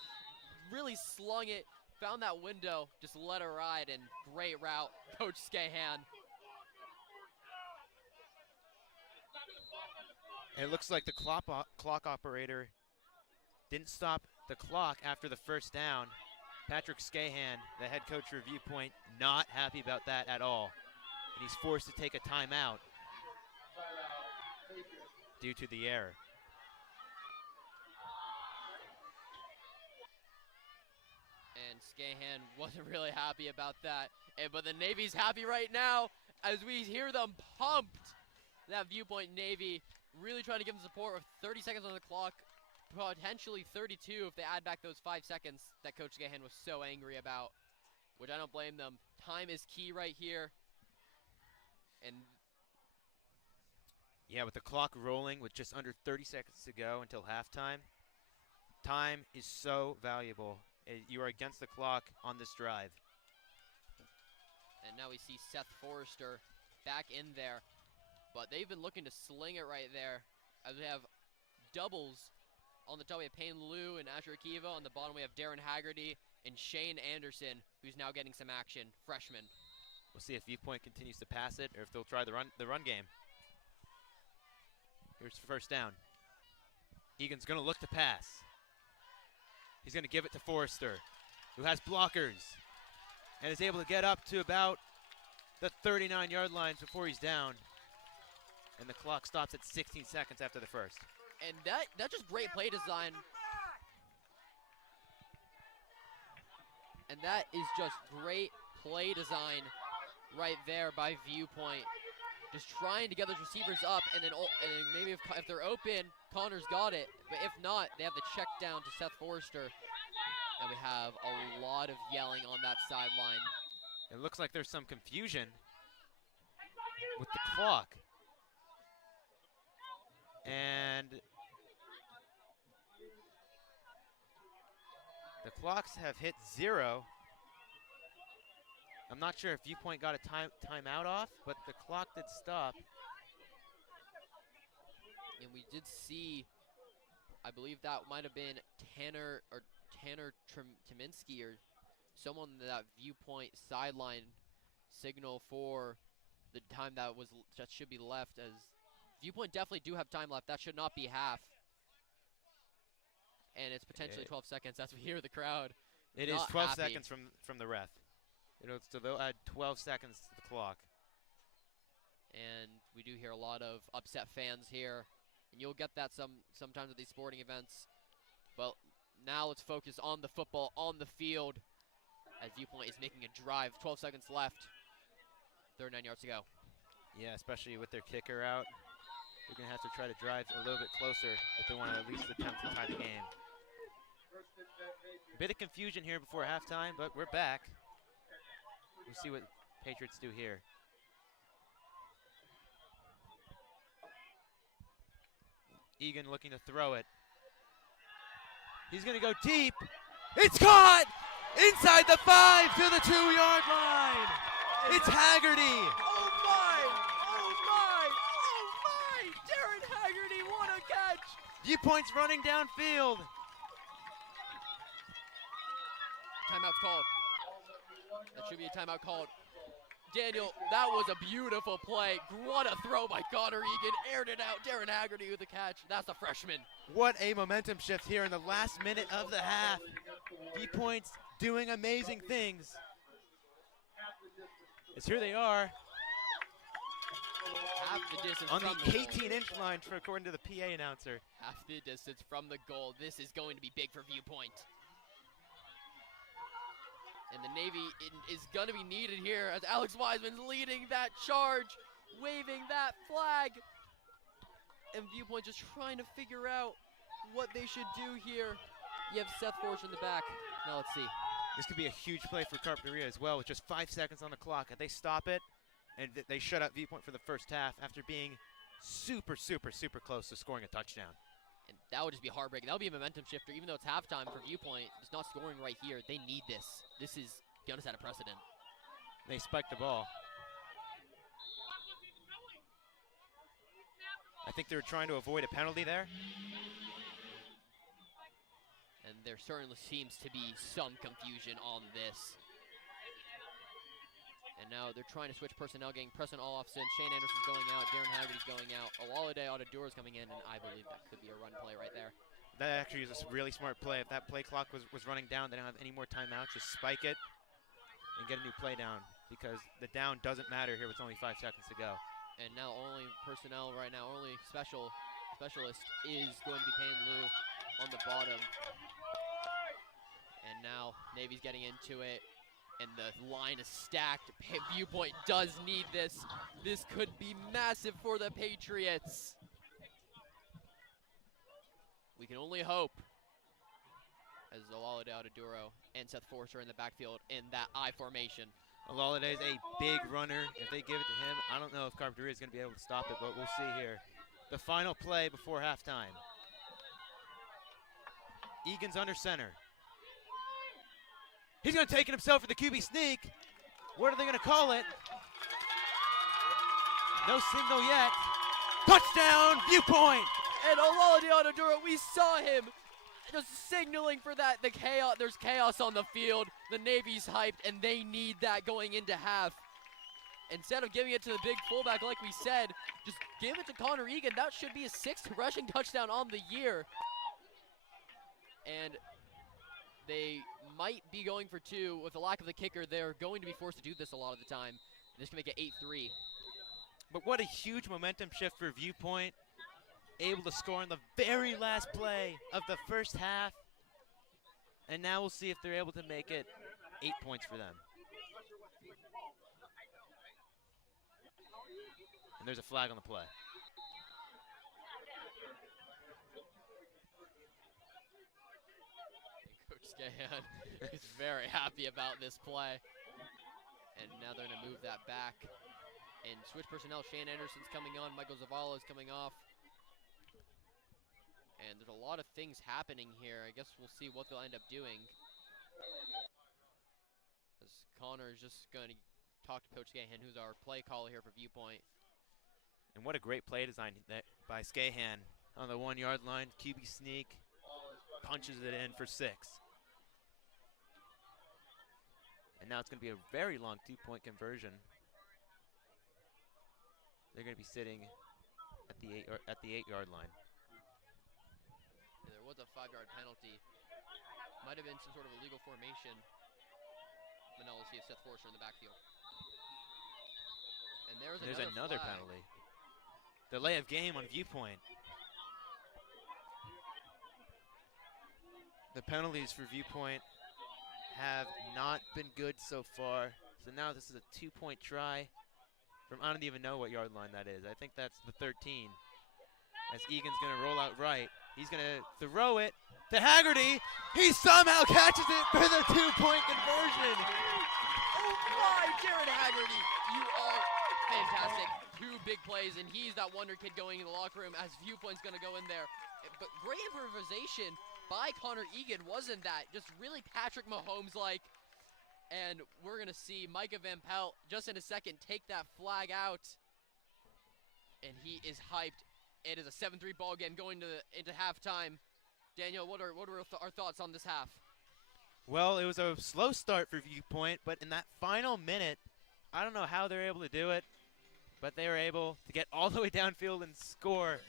Really slung it, found that window, just let it ride, and great route, Coach Skahan. And it looks like the clock operator didn't stop the clock after the first down. Patrick Skahan, the head coach for Viewpoint, not happy about that at all. And he's forced to take a timeout due to the error. And Skahan wasn't really happy about that. But the Navy's happy right now as we hear them pumped. That Viewpoint Navy really trying to give them support with 30 seconds on the clock. Potentially 32 if they add back those 5 seconds that Coach Skahan was so angry about, which I don't blame them. Time is key right here. And yeah, with the clock rolling with just under 30 seconds to go until halftime, time is so valuable. You are against the clock on this drive. And now we see Seth Forrester back in there, but they've been looking to sling it right there as we have doubles. On the top, we have Payne Liu and Asher Akiva. On the bottom, we have Darren Haggerty and Shane Anderson, who's now getting some action, freshman. We'll see if Viewpoint continues to pass it or if they'll try the run game. Here's first down. Egan's going to look to pass. He's going to give it to Forrester, who has blockers and is able to get up to about the 39-yard line before he's down. And the clock stops at 16 seconds after the first. And that's just great play design. And that is just great play design right there by Viewpoint. Just trying to get those receivers up, and then maybe if they're open, Connor's got it. But if not, they have the check down to Seth Forrester. And we have a lot of yelling on that sideline. It looks like there's some confusion with the clock. And the clocks have hit 0. I'm not sure if Viewpoint got a timeout off, but the clock did stop. And we did see, I believe that might have been Tanner Timinski or someone that Viewpoint sideline signal for the time that should be left, as Viewpoint definitely do have time left. That should not be half. And it's potentially 12 seconds as we hear the crowd. It is 12 seconds from the ref. So they'll add 12 seconds to the clock. And we do hear a lot of upset fans here. And you'll get that sometimes at these sporting events. But now let's focus on the football on the field as Viewpoint is making a drive. 12 seconds left. 39 yards to go. Yeah, especially with their kicker out. They're going to have to try to drive a little bit closer if they want to at least attempt to tie the game. A bit of confusion here before halftime, but we're back. We'll see what Patriots do here. Egan looking to throw it. He's going to go deep. It's caught! Inside the 5 to the 2-yard line. It's Haggerty. Oh my! Oh my! Oh my! Darren Haggerty, what a catch! Viewpoint's running downfield. Timeout's called. That should be a timeout called. Daniel, that was a beautiful play. What a throw by Connor Egan. Aired it out. Darren Haggerty with the catch. That's a freshman. What a momentum shift here in the last minute of the half. Viewpoint's doing amazing things. As here they are Half the distance on from the goal. 18-inch line, according to the PA announcer. Half the distance from the goal. This is going to be big for Viewpoint. And the Navy is going to be needed here as Alex Wiseman's leading that charge, waving that flag. And Viewpoint just trying to figure out what they should do here. You have Seth Forge in the back. Now let's see. This could be a huge play for Carpinteria as well with just 5 seconds on the clock. If they stop it, and they shut out Viewpoint for the first half after being super, super, super close to scoring a touchdown. And that would just be heartbreaking. That would be a momentum shifter. Even though it's halftime for Viewpoint, it's not scoring right here. They need this. This is going to set a precedent. They spiked the ball. I think they were trying to avoid a penalty there. And there certainly seems to be some confusion on this. And now they're trying to switch personnel, getting Preston Olofsson, Shane Anderson's going out, Darren Haggerty's going out, Ololade Autodora's coming in, and I believe that could be a run play right there. That actually is a really smart play. If that play clock was running down, they don't have any more timeouts. Just spike it and get a new play down because the down doesn't matter here with only 5 seconds to go. And now only personnel right now, only specialist is going to be paying Lou on the bottom. And now Navy's getting into it. And the line is stacked. Viewpoint does need this. This could be massive for the Patriots. We can only hope. As Ololade Autoduro and Seth Forster in the backfield in that I formation. Ololade is a big runner. If they give it to him, I don't know if Carpinteria is going to be able to stop it, but we'll see here. The final play before halftime. Egan's under center. He's going to take it himself for the QB sneak. What are they going to call it? No signal yet. Touchdown, Viewpoint! And Ololade Autoduro, we saw him just signaling for that. The chaos, there's chaos on the field. The Navy's hyped, and they need that going into half. Instead of giving it to the big fullback like we said, just give it to Connor Egan. That should be his 6th rushing touchdown on the year. And they might be going for 2. With the lack of the kicker, they're going to be forced to do this a lot of the time. And this can make it 8-3. But what a huge momentum shift for Viewpoint. Able to score in the very last play of the first half. And now we'll see if they're able to make it 8 points for them. And there's a flag on the play. Coach Gahan is very happy about this play. And now they're going to move that back. And switch personnel. Shane Anderson's coming on. Michael Zavala is coming off. And there's a lot of things happening here. I guess we'll see what they'll end up doing. As Connor is just going to talk to Coach Gahan, who's our play caller here for Viewpoint. And what a great play design by Skahan on the 1 yard line. QB sneak, punches it in for 6. And now it's going to be a very long 2-point conversion. They're going to be sitting at the 8 yard line. There was a 5-yard penalty. Might have been some sort of illegal formation. But now we'll see Seth Forster in the backfield. And there's another flag. penalty. Delay of game on Viewpoint. The penalties for Viewpoint have not been good so far. So now this is a 2-point try. from I don't even know what yard line that is. I think that's the 13. As Egan's going to roll out right. He's going to throw it to Haggerty. He somehow catches it for the 2-point conversion. Oh my, Jared Haggerty, you are fantastic. 2 big plays, and he's that wonder kid going in the locker room as Viewpoint's going to go in there. But great improvisation by Connor Egan, wasn't that? Just really Patrick Mahomes-like. And we're going to see Micah Van Pelt just in a second take that flag out. And he is hyped. It is a 7-3 ball game going into halftime. Daniel, what are our thoughts on this half? Well, it was a slow start for Viewpoint, but in that final minute, I don't know how they're able to do it, but they were able to get all the way downfield and score.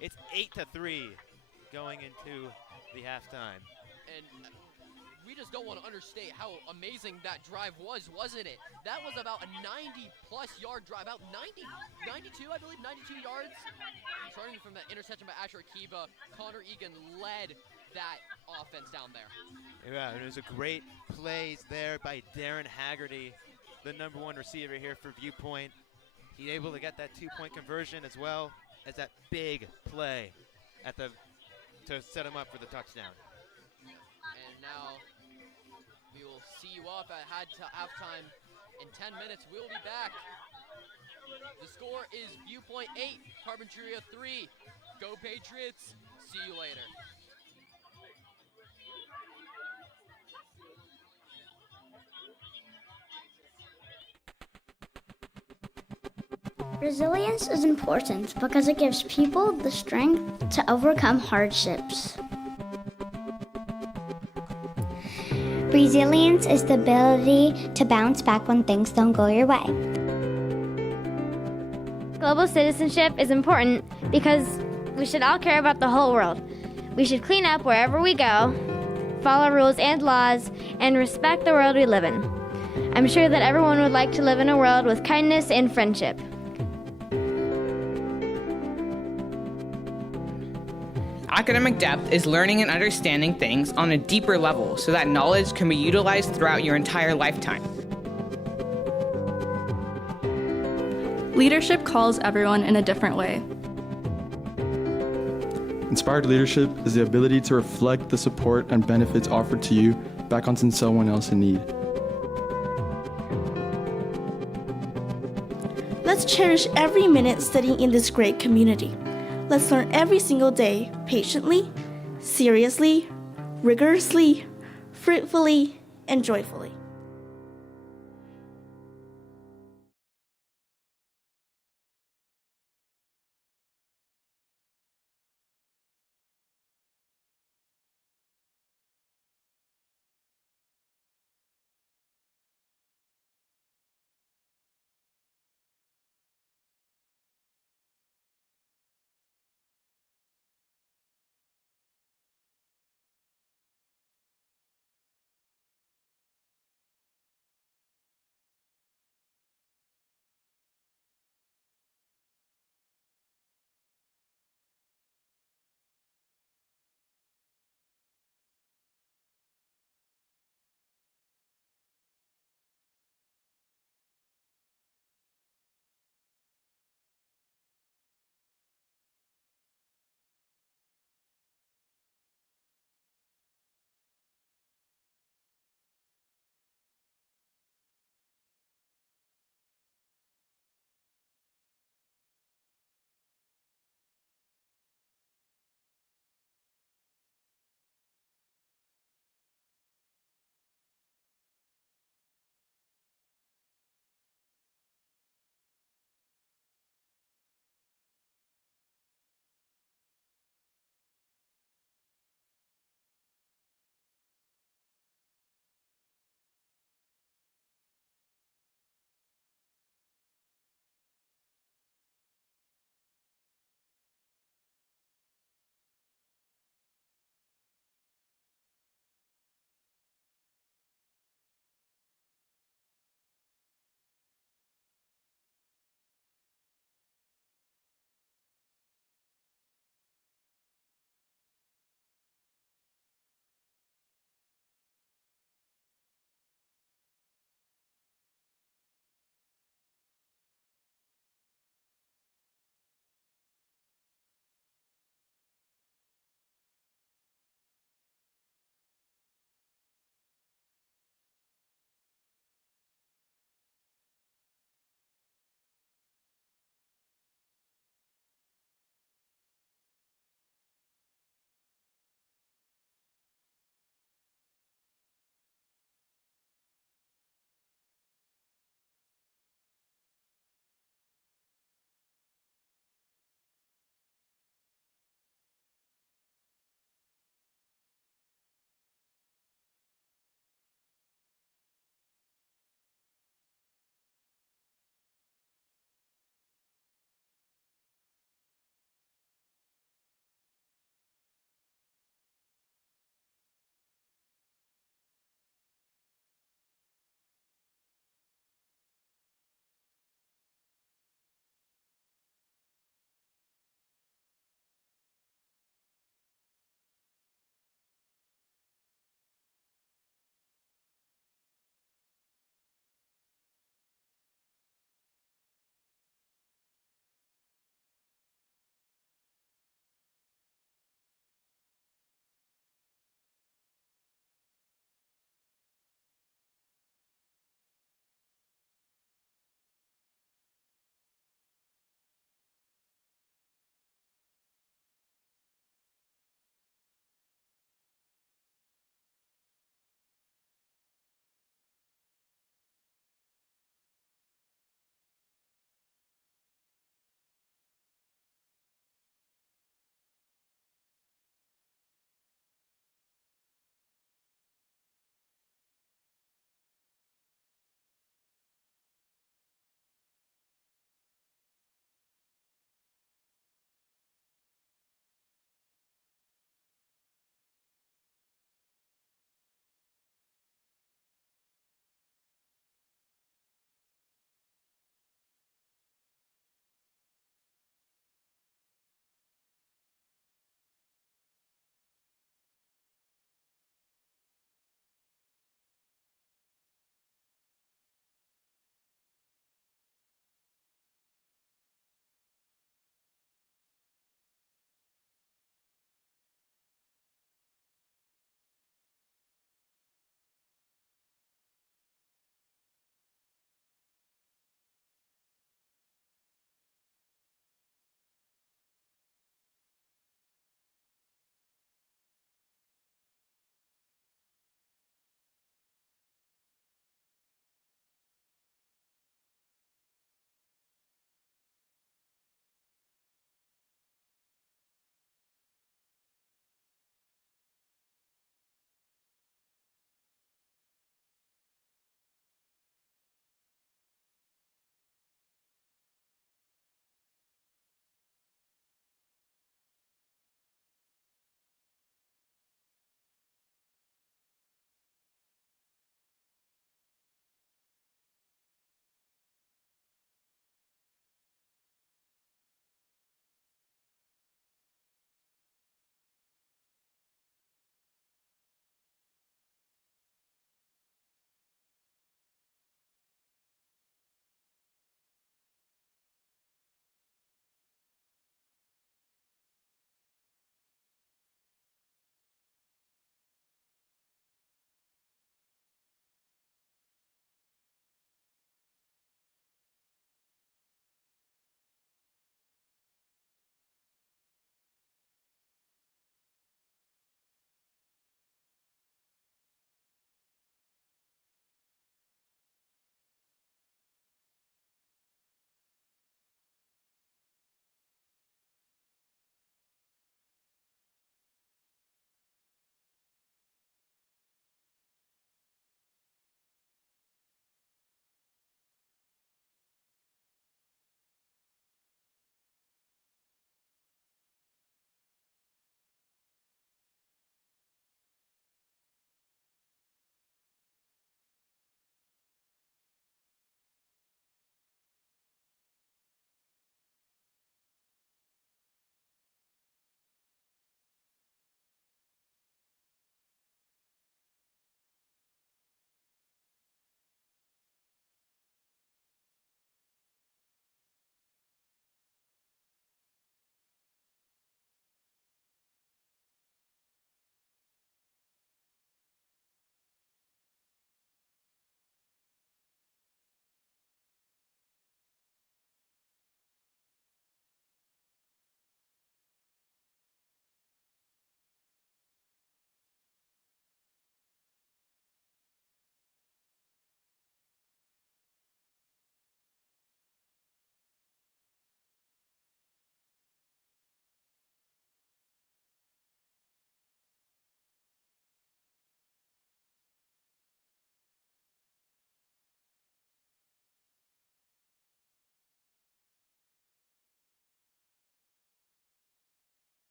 It's 8-3 going into the halftime. And we just don't want to understate how amazing that drive was, wasn't it? That was about a 90-plus yard drive, about 92, I believe, 92 yards. Starting from that interception by Asher Akiva, Connor Egan led that offense down there. Yeah, and it was a great plays there by Darren Haggerty, the #1 receiver here for Viewpoint. He able to get that 2-point conversion as well as that big play to set him up for the touchdown. And now we will see you off at halftime. In 10 minutes, we'll be back. The score is Viewpoint 8, Carpinteria 3. Go Patriots. See you later. Resilience is important because it gives people the strength to overcome hardships. Resilience is the ability to bounce back when things don't go your way. Global citizenship is important because we should all care about the whole world. We should clean up wherever we go, follow rules and laws, and respect the world we live in. I'm sure that everyone would like to live in a world with kindness and friendship. Academic depth is learning and understanding things on a deeper level so that knowledge can be utilized throughout your entire lifetime. Leadership calls everyone in a different way. Inspired leadership is the ability to reflect the support and benefits offered to you back onto someone else in need. Let's cherish every minute studying in this great community. Let's learn every single day, patiently, seriously, rigorously, fruitfully, and joyfully.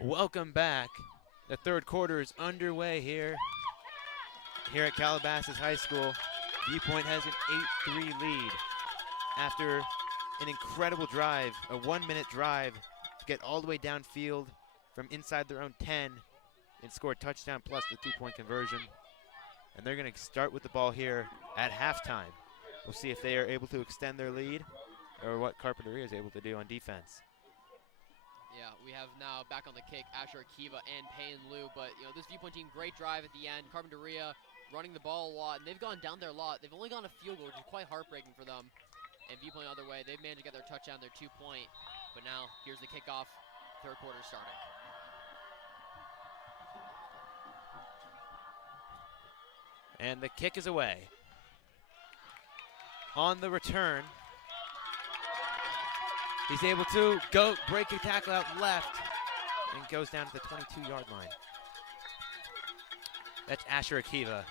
Welcome back. The third quarter is underway here at Calabasas High School. Viewpoint has an 8-3 lead after an incredible drive, a 1-minute drive to get all the way downfield from inside their own 10 and score a touchdown plus the 2-point conversion. And they're going to start with the ball here at halftime. We'll see if they are able to extend their lead or what Carpinteria is able to do on defense. Yeah, we have now back on the kick Asher Akiva and Payne Liu, but this Viewpoint team, great drive at the end. Carpinteria running the ball a lot, and they've gone down there a lot. They've only gone a field goal, which is quite heartbreaking for them. And Viewpoint the other way, they've managed to get their touchdown, their 2-point. But now here's the kickoff, third quarter starting. And the kick is away. On the return, he's able to break a tackle out left and goes down to the 22-yard line. That's Asher Akiva,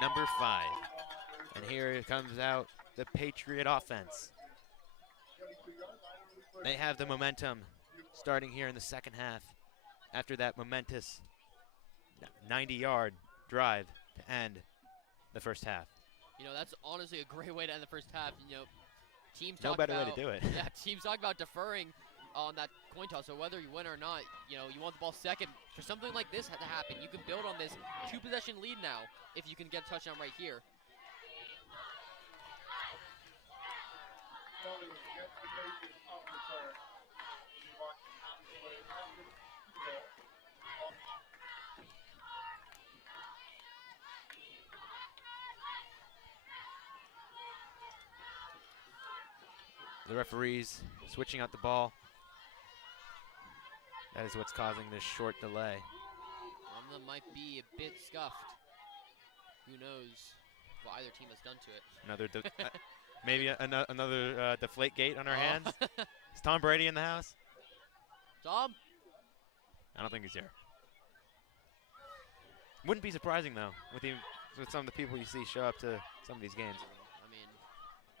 number 5. And here it comes out the Patriot offense. They have the momentum starting here in the second half after that momentous 90-yard drive to end the first half. That's honestly a great way to end the first half. Teams no talk better about, way to do it. Yeah, teams talk about deferring on that coin toss, so whether you win or not, you want the ball second. For something like this to happen, you can build on this 2-possession lead now if you can get a touchdown right here. The referees switching out the ball. That is what's causing this short delay. One of them might be a bit scuffed. Who knows what either team has done to it. Another, maybe another deflate gate on our hands. Is Tom Brady in the house? Tom? I don't think he's here. Wouldn't be surprising though, with some of the people you see show up to some of these games.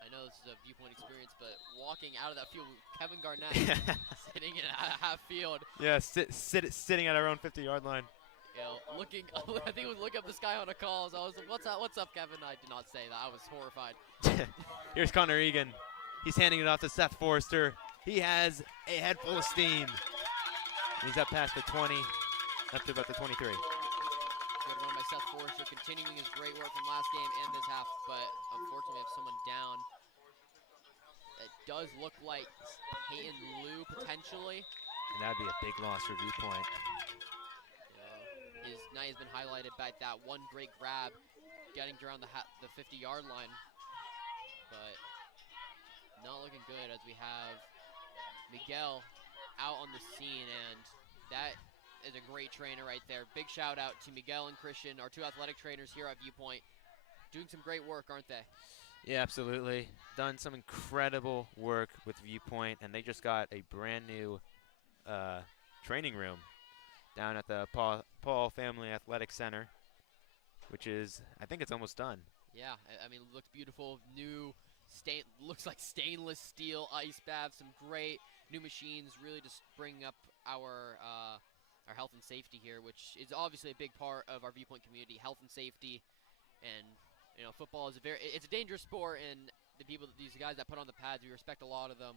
I know this is a Viewpoint experience, but walking out of that field with Kevin Garnett sitting in half field. Yeah, sitting at our own 50-yard line. Looking, I think he was looking up the sky on a call. So I was like, what's up, Kevin? I did not say that. I was horrified. Here's Connor Egan. He's handing it off to Seth Forrester. He has a head full of steam. He's up past the 20, up to about the 23. Good run by Seth Forrester, continuing his great work from last game and this half, but unfortunately we have someone down. It does look like Peyton Liu potentially. And that'd be a big loss for Viewpoint. His night has been highlighted by that one great grab, getting around the 50-yard line, but not looking good as we have Miguel out on the scene, and that is a great trainer right there. Big shout out to Miguel and Christian, our 2 athletic trainers here at Viewpoint, doing some great work, aren't they? Yeah, absolutely. Done some incredible work with Viewpoint, and they just got a brand new training room down at the Paul Family Athletic Center, which is, I think it's almost done. Yeah, I mean, it looks beautiful. New, looks like stainless steel ice baths, some great new machines, really just bringing up our health and safety here, which is obviously a big part of our Viewpoint community, health and safety. And football is it's a dangerous sport, and these guys that put on the pads, we respect a lot of them,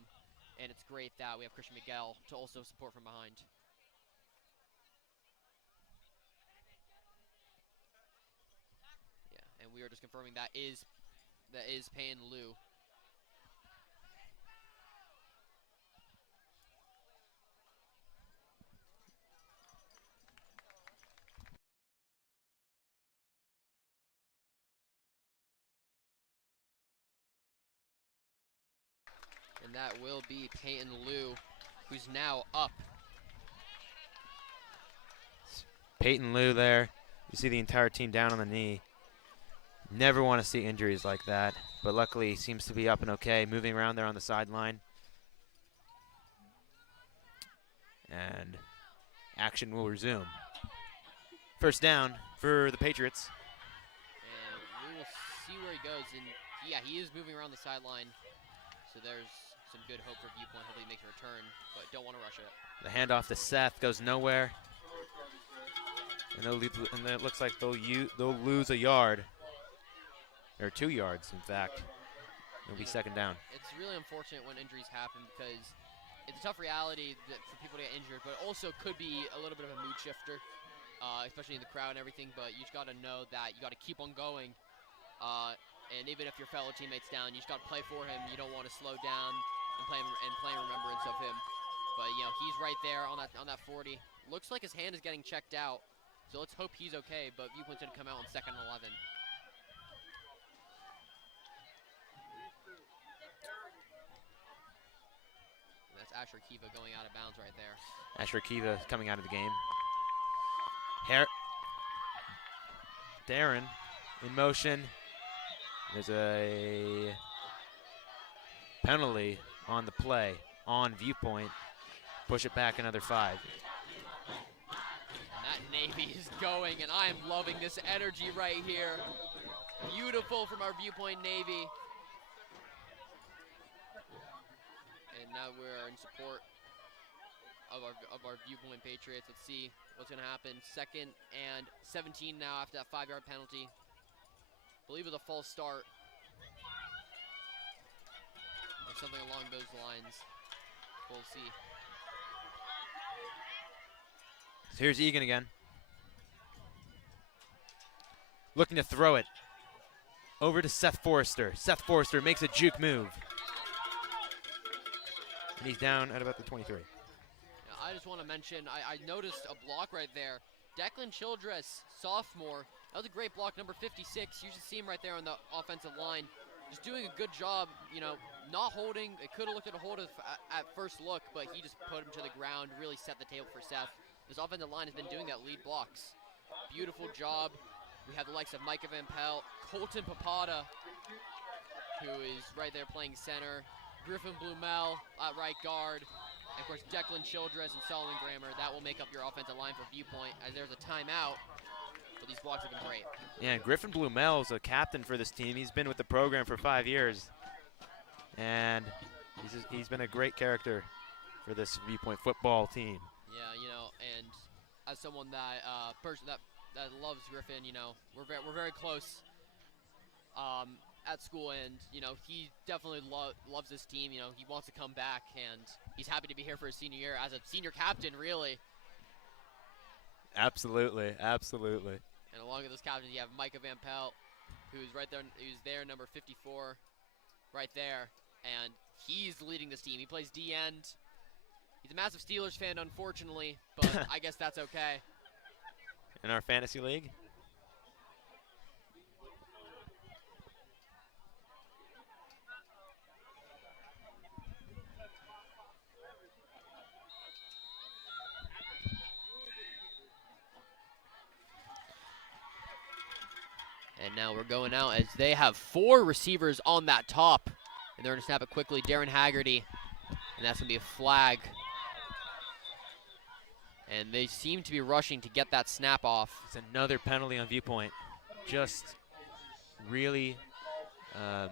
and it's great that we have Christian Miguel to also support from behind. Yeah, and we are just confirming that is Payne Liu. And that will be Peyton Liu, who's now up. Peyton Liu there. You see the entire team down on the knee. Never want to see injuries like that, but luckily he seems to be up and okay, moving around there on the sideline. And action will resume. First down for the Patriots. And we will see where he goes. And yeah, he is moving around the sideline. So some good hope for Viewpoint. Hopefully he makes a return, but don't want to rush it. The handoff to Seth goes nowhere. And then it looks like they'll lose a yard. Or 2 yards, in fact. It'll be second down. It's really unfortunate when injuries happen because it's a tough reality for people to get injured, but it also could be a little bit of a mood shifter, especially in the crowd and everything. But you just got to know that you got to keep on going. And even if your fellow teammate's down, you just got to play for him. You don't want to slow down and play in remembrance of him. But he's right there on that 40. Looks like his hand is getting checked out, so let's hope he's okay. But Viewpoint's gonna come out on 2nd and 11. And that's Asher Kiva going out of bounds right there. Asher Kiva coming out of the game. Darren in motion. There's a penalty on the play on Viewpoint. Push it back another 5. And that Navy is going, and I am loving this energy right here. Beautiful from our Viewpoint Navy. And now we're in support of our Viewpoint Patriots. Let's see what's going to happen. 2nd and 17 now after that 5-yard penalty. I believe it was a false start. Or something along those lines. We'll see. So here's Egan again. Looking to throw it. Over to Seth Forrester. Seth Forrester makes a juke move. And he's down at about the 23. I just want to mention, I noticed a block right there. Declan Childress, sophomore. That was a great block, number 56. You should see him right there on the offensive line. Just doing a good job, not holding. It could have looked at a hold at first look, but he just put him to the ground, really set the table for Seth. This offensive line has been doing that, lead blocks. Beautiful job. We have the likes of Micah Van Pelt, Colton Papada, who is right there playing center, Griffin Blumel at right guard, and of course Declan Childress and Solomon Grammer. That will make up your offensive line for Viewpoint, as there's a timeout, but these blocks have been great. Yeah, Griffin Blumel is a captain for this team. He's been with the program for 5 years, and he's been a great character for this Viewpoint football team. Yeah, and as someone that that loves Griffin, we're very close at school, and he definitely loves this team. He wants to come back, and he's happy to be here for his senior year as a senior captain, really. Absolutely, absolutely. And along with those captains, you have Micah Van Pelt, who's right there, who's there, number 54, right there, and he's leading this team. He plays D-end. He's a massive Steelers fan, unfortunately, but I guess that's okay. In our fantasy league? And now we're going out as they have 4 receivers on that top. And they're going to snap it quickly. Darren Haggerty. And that's going to be a flag. And they seem to be rushing to get that snap off. It's another penalty on Viewpoint. Just really, a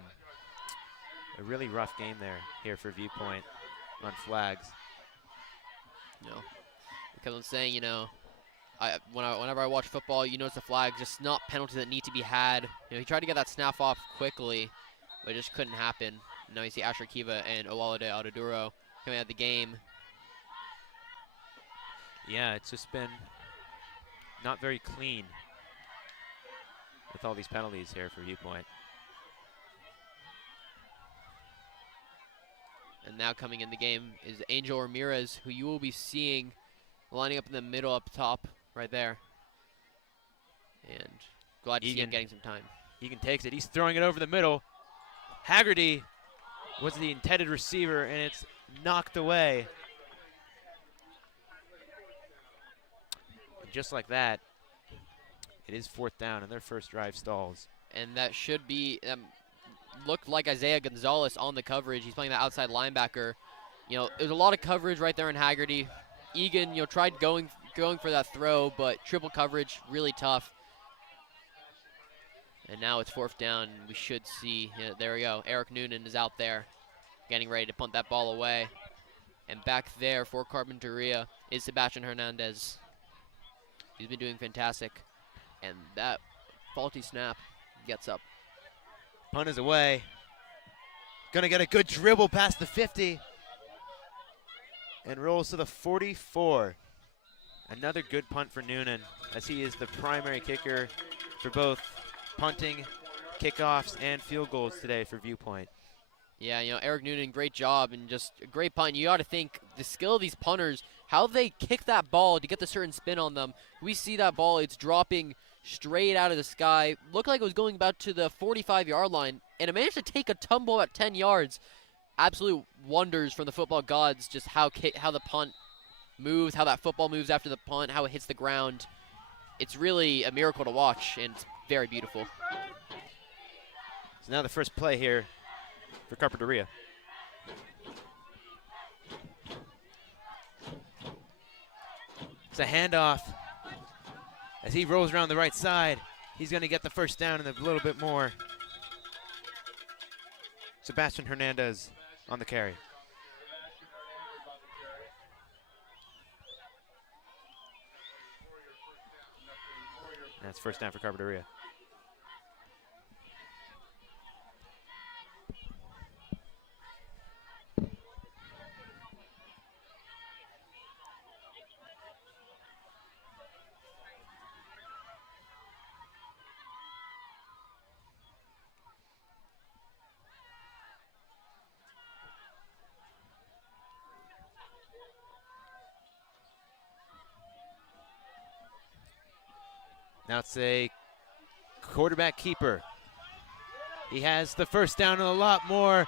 really rough game here for Viewpoint on flags. Because I'm saying, whenever I watch football, you notice the flags, just not penalties that need to be had. He tried to get that snap off quickly, but it just couldn't happen. Now you see Asher Kiva and Ololade Adoduro coming out of the game. Yeah, it's just been not very clean with all these penalties here for Viewpoint. And now coming in the game is Angel Ramirez, who you will be seeing lining up in the middle up top right there. And glad to see him getting some time. Egan takes it. He's throwing it over the middle. Haggerty was the intended receiver, and it's knocked away. And just like that, it is 4th down, and their first drive stalls. And that should be looked like Isaiah Gonzalez on the coverage. He's playing the outside linebacker. There's a lot of coverage right there in Haggerty. Egan, tried going for that throw, but triple coverage, really tough. And now it's 4th down. We should see, there we go. Eric Noonan is out there. getting ready to punt that ball away. And back there for Carpinteria is Sebastian Hernandez. He's been doing fantastic. And that faulty snap gets up. Punt is away. Gonna get a good dribble past the 50. And rolls to the 44. Another good punt for Noonan, as he is the primary kicker for both punting, kickoffs, and field goals today for Viewpoint. Yeah, you know, Eric Noonan, great job, and just a great punt. You got to think the skill of these punters, how they kick that ball to get the certain spin on them. We see that ball, it's dropping straight out of the sky. Looked like it was going about to the 45-yard line, and it managed to take a tumble at 10 yards. Absolute wonders from the football gods, just how the punt moves, how that football moves after the punt, how it hits the ground. It's really a miracle to watch, and it's very beautiful. So now the first play here for Carpinteria. It's a handoff. As he rolls around the right side, he's going to get the first down and a little bit more. Sebastian Hernandez on the carry. That's first down for Carpinteria. Now it's a quarterback keeper. He has the first down and a lot more.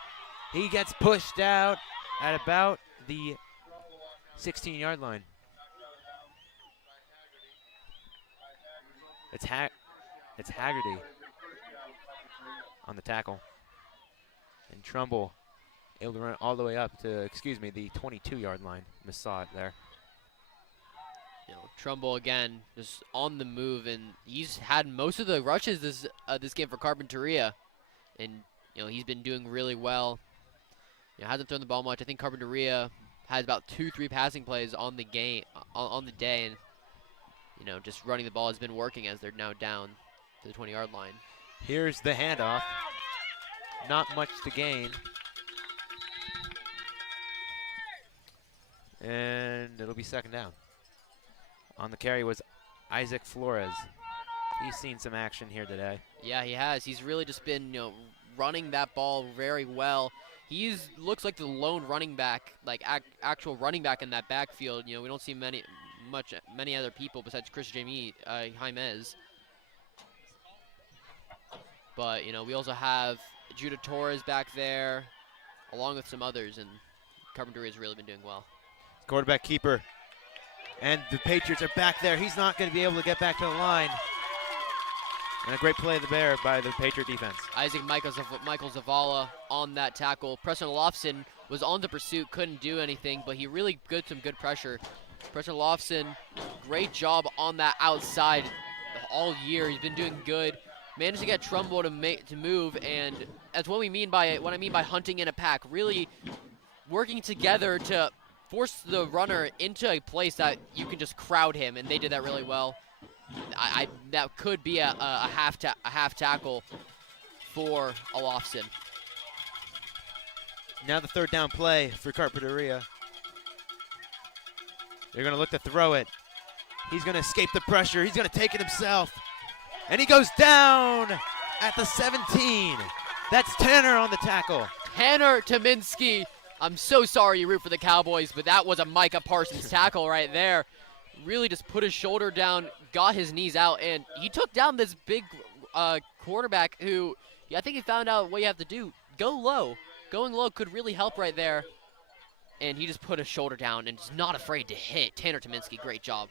He gets pushed out at about the 16-yard line. It's Haggerty on the tackle. And Trumbull able to run all the way up to, the 22-yard line. Missaw it there. You know, Trumbull again just on the move, and he's had most of the rushes this game for Carpinteria, and you know he's been doing really well. You know, hasn't thrown the ball much. I think Carpinteria has about 2-3 passing plays on the game on the day, and you know just running the ball has been working as they're now down to the 20-yard line. Here's the handoff. Not much to gain. And it'll be second down. On the carry was Isaac Flores. He's seen some action here today. Yeah, he has. He's really just been, you know, running that ball very well. Looks like the lone running back, like actual running back in that backfield. You know, we don't see many other people besides Chris Jamie Jaimez. But you know, we also have Judah Torres back there, along with some others, and Carpinteria has really been doing well. Quarterback keeper. And the Patriots are back there. He's not going to be able to get back to the line. And a great play there by the Patriot defense. Isaac Michael Zavala on that tackle. Preston Lofson was on the pursuit, couldn't do anything, but he really got some good pressure. Preston Lofson, great job on that outside all year. He's been doing good. Managed to get Trumbull to move, and that's what I mean by hunting in a pack. Really working together to force the runner into a place that you can just crowd him, and they did that really well. That could be a half tackle for Olofsson. Now the third down play for Carpinteria. They're going to look to throw it. He's going to escape the pressure. He's going to take it himself. And he goes down at the 17. That's Tanner on the tackle. Tanner Tominski. I'm so sorry you root for the Cowboys, but that was a Micah Parsons tackle right there. Really just put his shoulder down, got his knees out, and he took down this big quarterback who, I think he found out what you have to do. Go low. Going low could really help right there. And he just put his shoulder down and is not afraid to hit. Tanner Tominski, great job.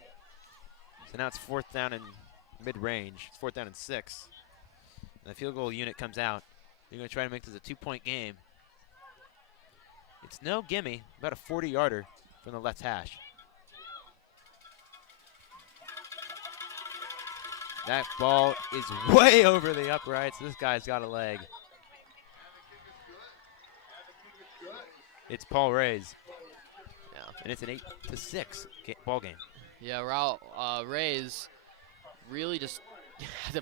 So now it's fourth down and mid-range. It's fourth down and 6. And the field goal unit comes out. They're going to try to make this a 2-point game. It's no gimme, about a 40-yarder from the left hash. That ball is way over the uprights. This guy's got a leg. It's Paul Ray's. Yeah. And it's an 8-6 ball game. Yeah, Ray's really just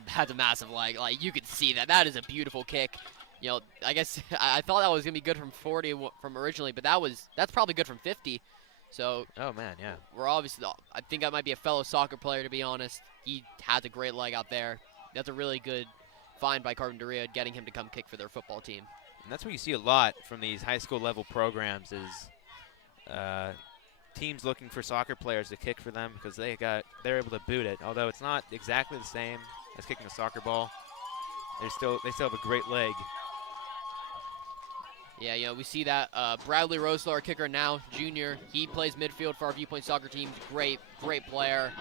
has a massive leg. Like, you could see that. That is a beautiful kick. You know, I guess I thought that was going to be good from 40 from originally, but that's probably good from 50. So, oh, man, yeah. We're obviously, I think that might be a fellow soccer player, to be honest. He has a great leg out there. That's a really good find by Carpinteria, getting him to come kick for their football team. And that's what you see a lot from these high school level programs is teams looking for soccer players to kick for them because they're able to boot it. Although it's not exactly the same as kicking a soccer ball, they still have a great leg. Yeah, you know, we see that Bradley Rosler, our kicker now, junior, he plays midfield for our Viewpoint soccer team. Great player,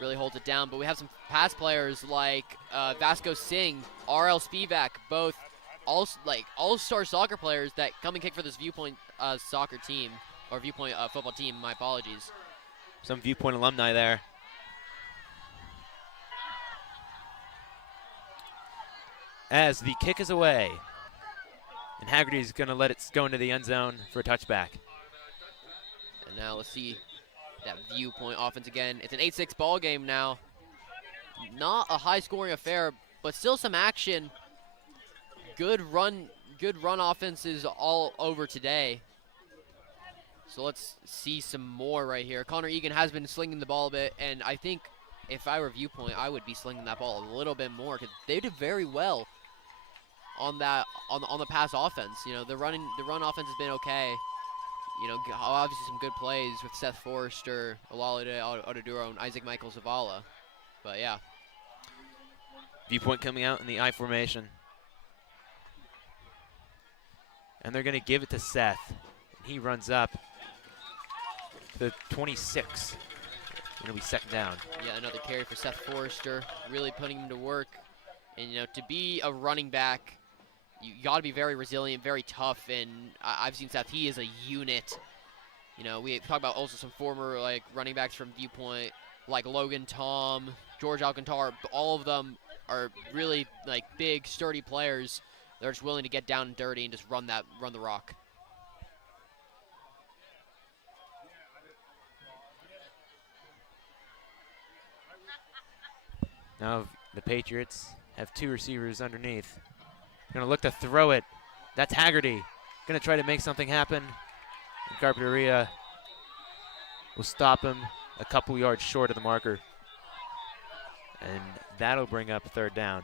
really holds it down. But we have some past players like Vasco Singh, R.L. Spivak, both all-star soccer players that come and kick for this Viewpoint soccer team, or Viewpoint football team, my apologies. Some Viewpoint alumni there. As the kick is away. And Haggerty's going to let it go into the end zone for a touchback. And now let's see that Viewpoint offense again. It's an 8-6 ball game now. Not a high-scoring affair, but still some action. Good run offenses all over today. So let's see some more right here. Connor Egan has been slinging the ball a bit, and I think if I were Viewpoint, I would be slinging that ball a little bit more because they did very well on the pass offense. You know, the run offense has been okay. You know, obviously some good plays with Seth Forrester, Olalade Odeduro, and Isaac Michael Zavala. But yeah. Viewpoint coming out in the I formation. And they're going to give it to Seth. He runs up to 26. Going to be second down. Yeah, another carry for Seth Forrester, really putting him to work. And, you know, to be a running back, you got to be very resilient, very tough, and I've seen Seth. He is a unit. You know, we talk about also some former, like, running backs from Viewpoint, like Logan Tom, George Alcantara. All of them are really, like, big, sturdy players. They're just willing to get down and dirty and just run the rock. Now the Patriots have two receivers underneath. Going to look to throw it. That's Haggerty. Going to try to make something happen. And Carpinteria will stop him a couple yards short of the marker. And that'll bring up third down.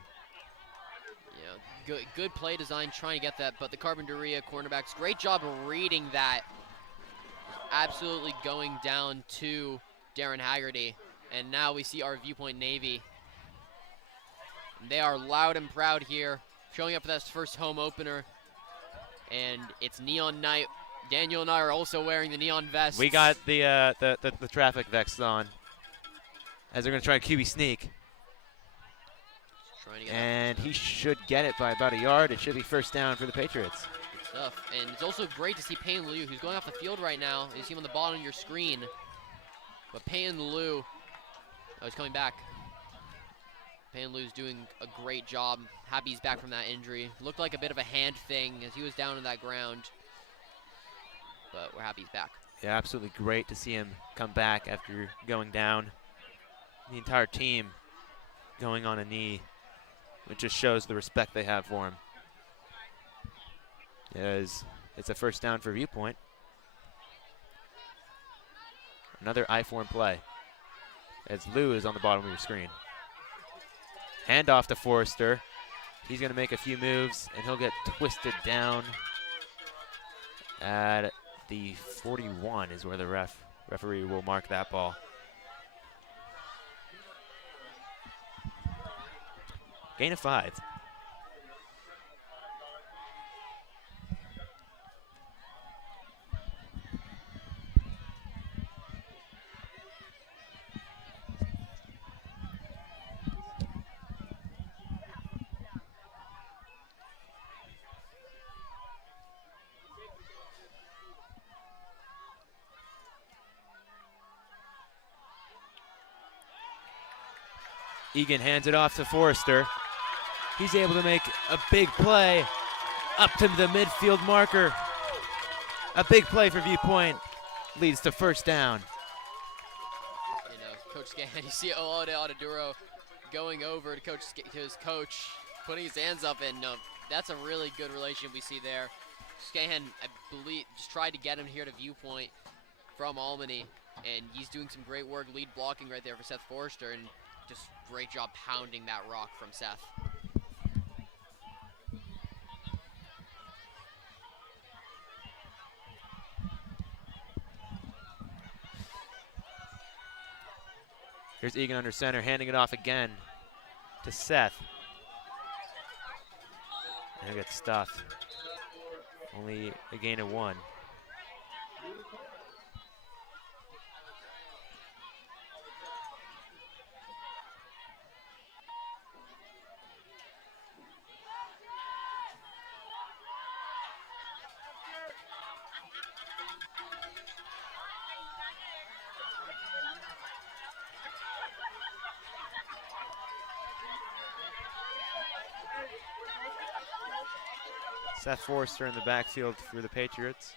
Yeah, good play design trying to get that, but the Carpinteria cornerbacks, great job of reading that. Absolutely going down to Darren Haggerty. And now we see our Viewpoint Navy. They are loud and proud here, showing up for that first home opener. And it's Neon Night. Daniel and I are also wearing the neon vests. We got the traffic vests on, as they're going to try a QB sneak. And he should get it by about a yard. It should be first down for the Patriots. Good stuff. And it's also great to see Payne Liu, who's going off the field right now. You see him on the bottom of your screen. But Payne Liu, he's coming back. Payne Liu's doing a great job. Happy he's back from that injury. Looked like a bit of a hand thing as he was down in that ground. But we're happy he's back. Yeah, absolutely great to see him come back after going down. The entire team going on a knee. It just shows the respect they have for him. It's a first down for Viewpoint. Another I-form play. As Lou is on the bottom of your screen. Handoff to Forrester. He's going to make a few moves, and he'll get twisted down at the 41 is where the referee will mark that ball. Gain of 5. Egan hands it off to Forrester. He's able to make a big play up to the midfield marker. A big play for Viewpoint leads to first down. You know, Coach Scahan, you see Olade Audaduro going over to his coach, putting his hands up, and that's a really good relationship we see there. Scahan, I believe, just tried to get him here to Viewpoint from Albany, and he's doing some great work, lead blocking right there for Seth Forrester, and just great job pounding that rock from Seth. Here's Egan under center, handing it off again to Seth. And he'll get stuffed. Only a gain of 1. Seth Forrester in the backfield for the Patriots.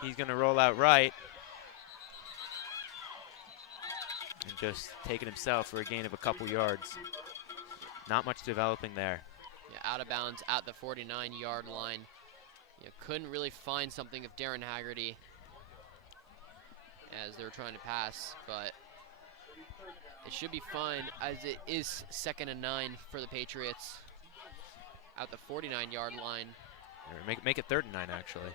He's going to roll out right. And just take it himself for a gain of a couple yards. Not much developing there. Yeah, out of bounds at the 49-yard line. You couldn't really find something of Darren Haggerty as they were trying to pass, but it should be fine as it is 2nd and 9 for the Patriots at the 49-yard line. Make it 3rd and 9 actually.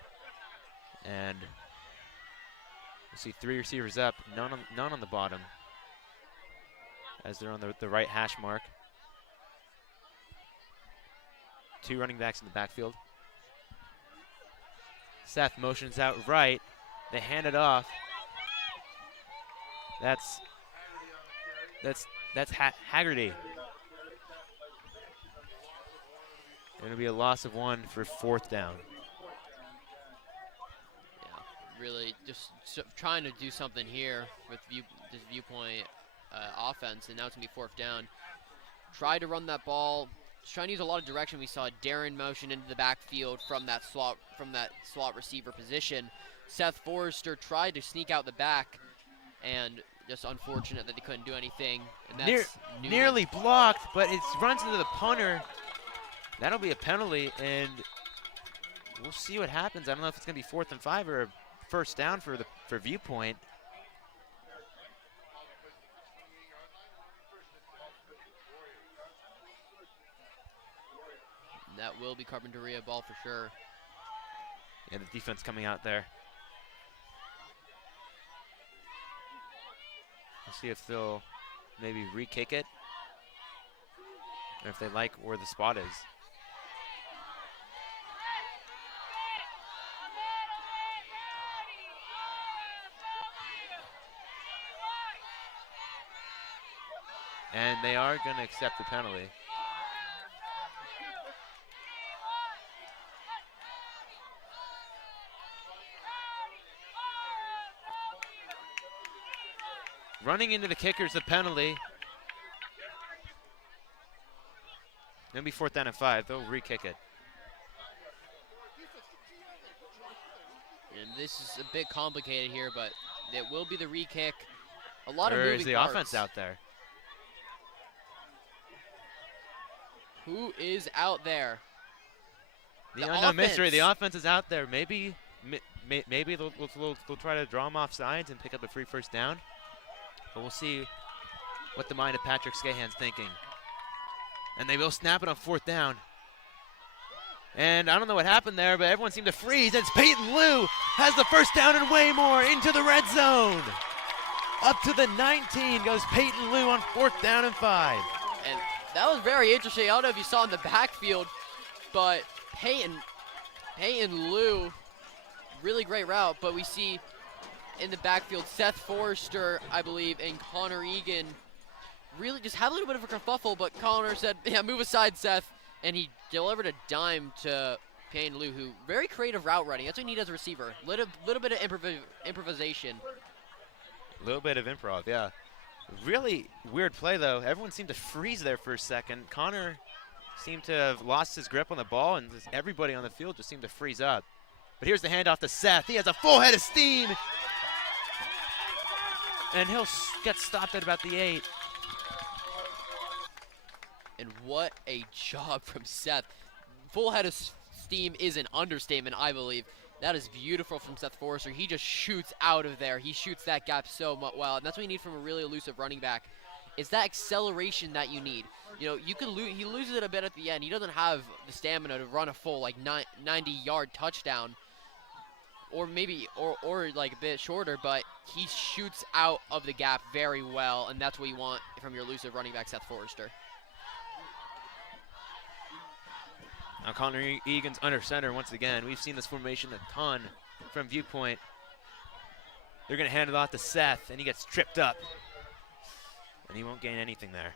And we'll see 3 receivers up, none on the bottom as they're on the right hash mark. 2 running backs in the backfield. Seth motions out right. They hand it off. That's Haggerty. Going to be a loss of 1 for 4th down. Yeah, really just trying to do something here with this Viewpoint offense, and now it's going to be 4th down. Tried to run that ball. Just trying to use a lot of direction. We saw Darren motion into the backfield from that slot receiver position. Seth Forrester tried to sneak out the back, and just unfortunate that they couldn't do anything. And that's nearly blocked, but it runs into the punter. That'll be a penalty, and we'll see what happens. I don't know if it's going to be 4th and 5 or a first down for Viewpoint. That will be Carpinteria ball for sure. Yeah, the defense coming out there. We'll see if they'll maybe re-kick it, or if they like where the spot is. And they are going to accept the penalty. Running into the kicker's the penalty. It'll be 4th down and 5. They'll re-kick it. And this is a bit complicated here, but it will be the re-kick. A lot of Or moving is the parts. offense out there? Who is out there? The unknown mystery. The offense is out there. Maybe they'll try to draw them off sides and pick up a free first down. But we'll see what the mind of Patrick Scahan's thinking. And they will snap it on 4th down. And I don't know what happened there, but everyone seemed to freeze. It's Peyton Liu has the first down and way more into the red zone. Up to the 19 goes Peyton Liu on 4th down and 5. And that was very interesting. I don't know if you saw in the backfield, but Peyton Liu, really great route, but we see in the backfield Seth Forrester, I believe, and Connor Egan really just had a little bit of a kerfuffle, but Connor said, yeah, move aside, Seth, and he delivered a dime to Peyton Liu, who very creative route running. That's what you need as a receiver. Little bit of improvisation. A little bit of improv, yeah. Really weird play, though. Everyone seemed to freeze there for a second. Connor seemed to have lost his grip on the ball, and everybody on the field just seemed to freeze up. But here's the handoff to Seth. He has a full head of steam. And he'll get stopped at about the 8. And what a job from Seth. Full head of steam is an understatement, I believe. That is beautiful from Seth Forrester. He just shoots out of there. He shoots that gap so well, and that's what you need from a really elusive running back. Is that acceleration that you need. You know, you can he loses it a bit at the end. He doesn't have the stamina to run a full like 90-yard touchdown, or maybe or like a bit shorter, but he shoots out of the gap very well, and that's what you want from your elusive running back, Seth Forrester. Now Connor Egan's under center once again. We've seen this formation a ton from Viewpoint. They're going to hand it off to Seth, and he gets tripped up. And he won't gain anything there.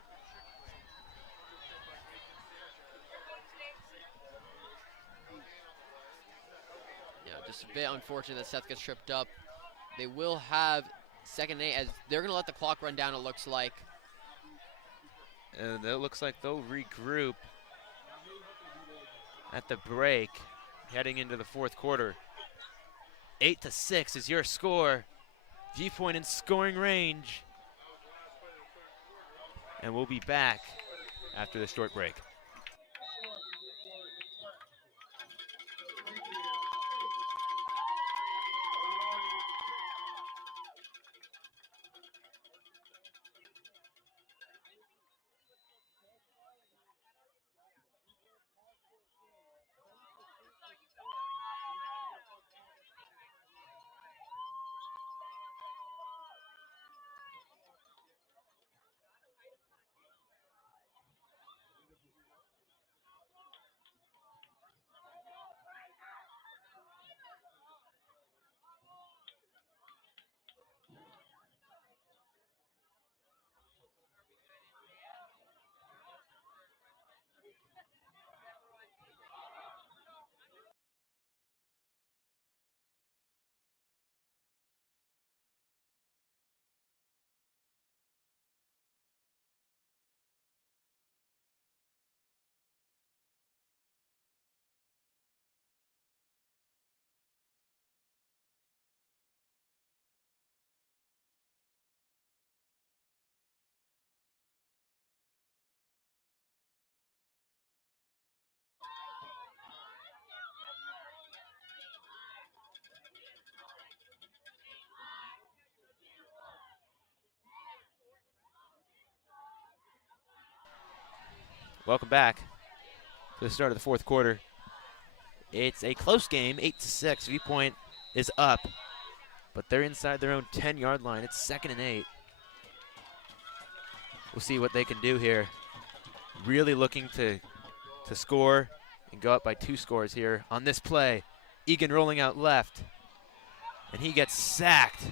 Yeah, just a bit unfortunate that Seth gets tripped up. They will have 2nd and 8 as they're going to let the clock run down, it looks like. And it looks like they'll regroup at the break, heading into the 4th quarter. 8-6 is your score. Viewpoint in scoring range. And we'll be back after the short break. Welcome back to the start of the 4th quarter. It's a close game, 8-6. Viewpoint is up, but they're inside their own 10-yard line. It's 2nd and 8. We'll see what they can do here. Really looking to score and go up by 2 scores here on this play. Egan rolling out left, and he gets sacked.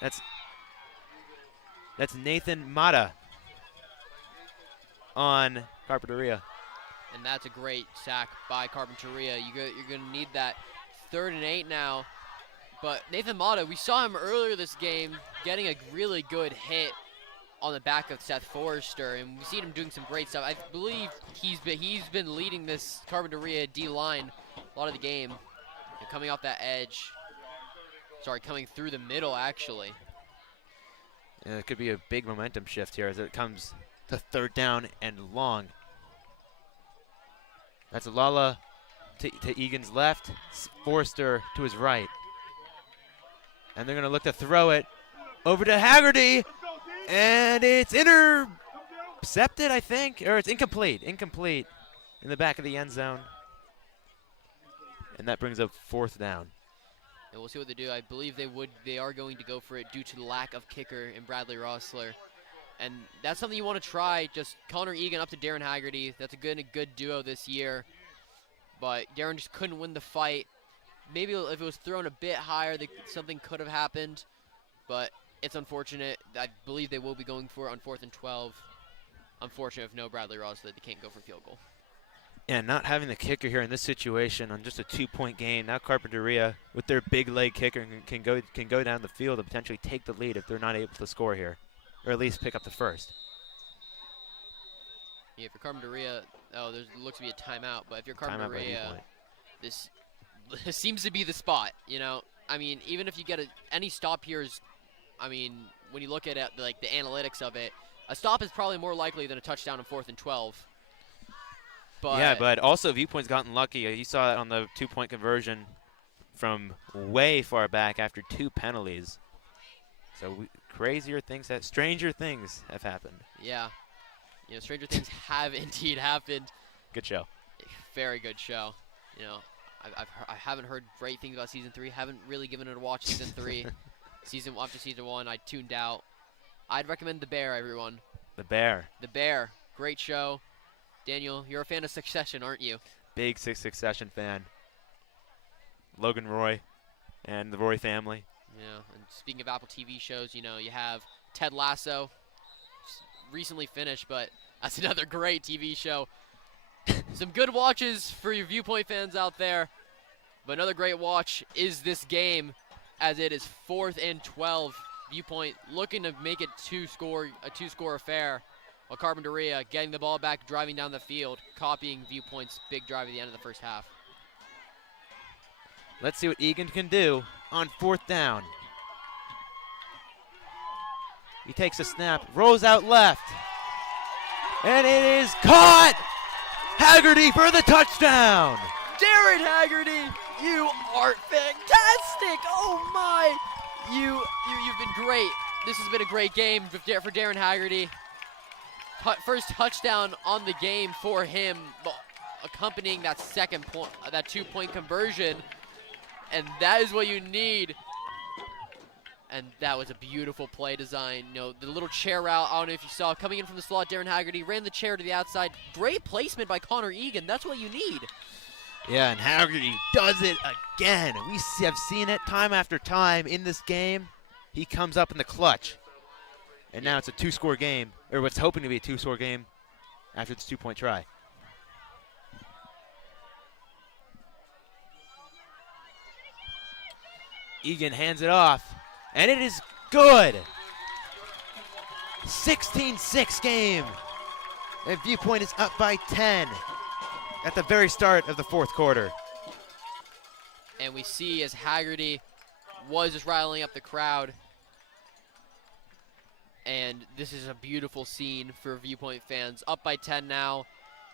That's Nathan Mata on Carpinteria. And that's a great sack by Carpinteria. You're going to need that 3rd and 8 now. But Nathan Mata, we saw him earlier this game getting a really good hit on the back of Seth Forrester, and we've seen him doing some great stuff. I believe he's been leading this Carpinteria D-line a lot of the game. And coming off that edge. Sorry, coming through the middle, actually. Yeah, it could be a big momentum shift here as it comes to 3rd down and long. That's Lala to Egan's left, Forrester to his right. And they're going to look to throw it over to Haggerty, and it's intercepted, I think, or it's incomplete in the back of the end zone. And that brings up 4th down. And we'll see what they do. I believe they are going to go for it due to the lack of kicker in Bradley Rossler. And that's something you want to try. Just Connor Egan up to Darren Haggerty. That's a good duo this year. But Darren just couldn't win the fight. Maybe if it was thrown a bit higher, something could have happened. But it's unfortunate. I believe they will be going for it on 4th and 12. Unfortunate if no Bradley Rossler, they can't go for field goal. And not having the kicker here in this situation on just a 2-point game. Now Carpinteria, with their big leg kicker, can go down the field and potentially take the lead if they're not able to score here, or at least pick up the first. Yeah, if you're Carpinteria, there looks to be a timeout. But if you're Timeout by Carpinteria, Viewpoint. this seems to be the spot. You know, I mean, even if you get any stop here is, I mean, when you look at it, like the analytics of it, a stop is probably more likely than a touchdown on 4th and 12. But Yeah, but also Viewpoint's gotten lucky. You saw that on the 2-point conversion from way far back after 2 penalties. So stranger things have happened. yeah, you know, stranger things have indeed happened. Good show. Very good show. You know, I haven't heard great things about season 3. Haven't really given it a watch season 3. After season 1, I tuned out. I'd recommend The Bear, everyone. The Bear. The Bear, great show. Daniel, you're a fan of Succession, aren't you? Big Succession fan. Logan Roy and the Roy family. Yeah, and speaking of Apple TV shows, you know, you have Ted Lasso, recently finished, but that's another great TV show. Some good watches for your Viewpoint fans out there, but another great watch is this game, as it is 4th and 12. Viewpoint looking to make it a two-score affair, while Carpinteria getting the ball back, driving down the field, copying Viewpoint's big drive at the end of the first half. Let's see what Egan can do on 4th down. He takes a snap, rolls out left, and it is caught! Haggerty for the touchdown! Darren Haggerty, you are fantastic! Oh my! You've been great. This has been a great game for Darren Haggerty. First touchdown on the game for him, accompanying that second point, that 2-point conversion, and that is what you need. And that was a beautiful play design. You know, the little chair route, I don't know if you saw, coming in from the slot, Darren Haggerty ran the chair to the outside. Great placement by Connor Egan. That's what you need. Yeah, and Haggerty does it again. We have seen it time after time in this game. He comes up in the clutch. And now it's a 2-score game, or what's hoping to be a 2-score game after this 2-point try. Egan hands it off, and it is good. 16-6 game. And Viewpoint is up by 10 at the very start of the 4th quarter. And we see as Haggerty was just riling up the crowd. And this is a beautiful scene for Viewpoint fans. Up by 10 now.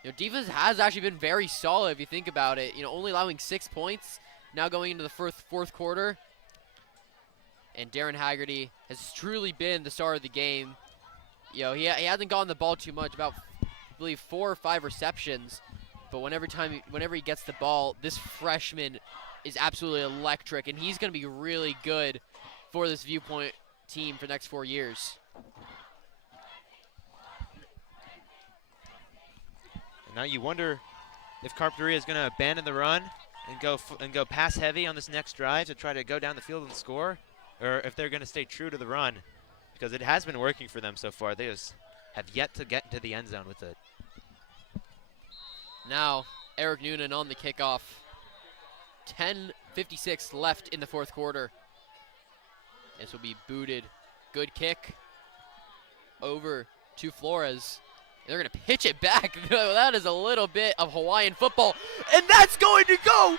You know, defense has actually been very solid if you think about it. You know, only allowing 6 points. Now going into the fourth quarter. And Darren Haggerty has truly been the star of the game. You know, he hasn't gotten the ball too much, about I believe 4 or 5 receptions. But whenever he gets the ball, this freshman is absolutely electric, and he's going to be really good for this Viewpoint team for the next 4 years. And now you wonder if Carpinteria is going to abandon the run and go pass heavy on this next drive to try to go down the field and score, or if they're going to stay true to the run, because it has been working for them so far. They just have yet to get into the end zone with it. Now, Eric Noonan on the kickoff. 10:56 left in the 4th quarter. This will be booted. Good kick over to Flores. They're going to pitch it back. That is a little bit of Hawaiian football. And that's going to go.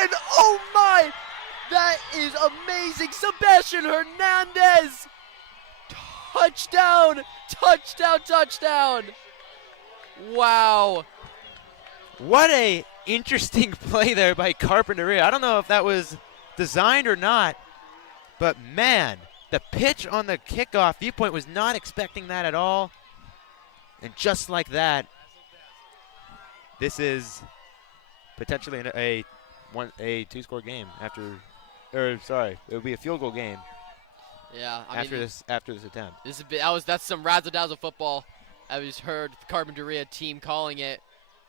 And oh my, that is amazing. Sebastian Hernandez. Touchdown, touchdown, touchdown. Wow. What a interesting play there by Carpinteria. I don't know if that was designed or not, but man, the pitch on the kickoff, Viewpoint was not expecting that at all. And just like that, this is potentially a 2-score game it would be a field goal game. Yeah, after this attempt. That's some razzle-dazzle football. I just heard the Carpinteria team calling it,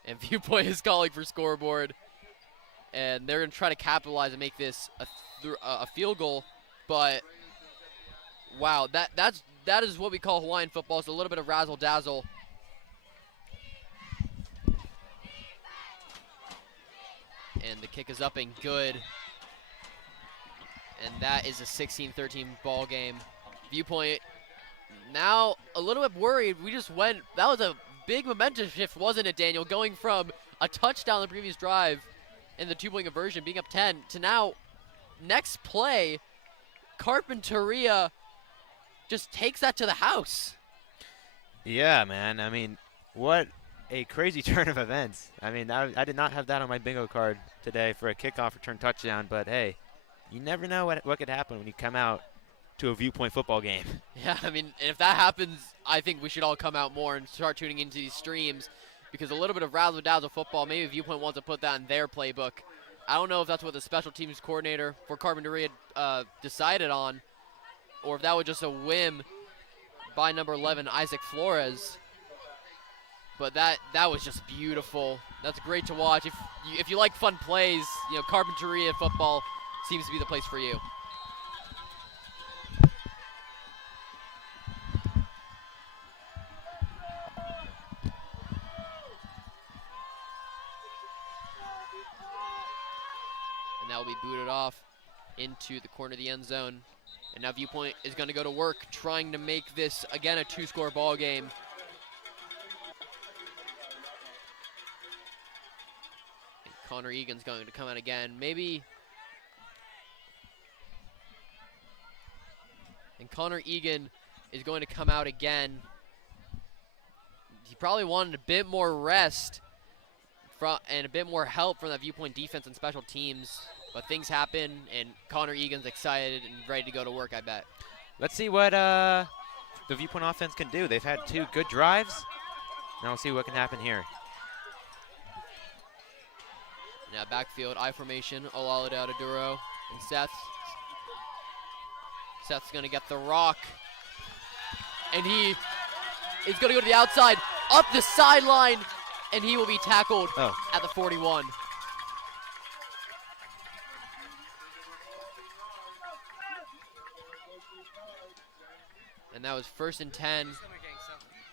and Viewpoint is calling for scoreboard, and they're going to try to capitalize and make this a field goal. But wow, that is what we call Hawaiian football. It's a little bit of razzle-dazzle. And the kick is up and good. And that is a 16-13 ball game. Viewpoint now a little bit worried. That was a big momentum shift, wasn't it, Daniel? Going from a touchdown the previous drive in the 2-point conversion, being up 10, to now, next play, Carpinteria just takes that to the house. Yeah, man. I mean, what a crazy turn of events. I mean, I did not have that on my bingo card today for a kickoff return touchdown, but hey, you never know what could happen when you come out to a Viewpoint football game. Yeah, I mean, and if that happens, I think we should all come out more and start tuning into these streams, because a little bit of razzle-dazzle football, maybe Viewpoint wants to put that in their playbook. I don't know if that's what the special teams coordinator for Carpinteria decided on, or if that was just a whim by number 11, Isaac Flores. But that was just beautiful. That's great to watch. If you like fun plays, you know, Carpinteria football seems to be the place for you. And that will be booted off into the corner of the end zone. And now Viewpoint is going to go to work trying to make this, again, a 2-score ball game. And Connor Egan's going to come out again. And Connor Egan is going to come out again. He probably wanted a bit more rest and a bit more help from that Viewpoint defense and special teams. But things happen, and Connor Egan's excited and ready to go to work, I bet. Let's see what the Viewpoint offense can do. They've had 2 good drives. Now we'll see what can happen here. Now backfield, I formation, Olalade Adaduro, and Seth. Seth's going to get the rock. And he is going to go to the outside, up the sideline, and he will be tackled at the 41. And that was 1st and 10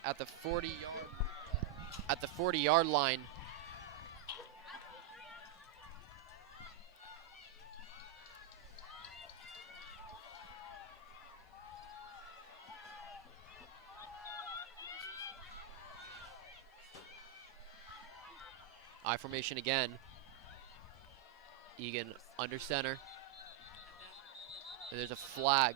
at the 40-yard line. I formation again. Egan under center. And there's a flag.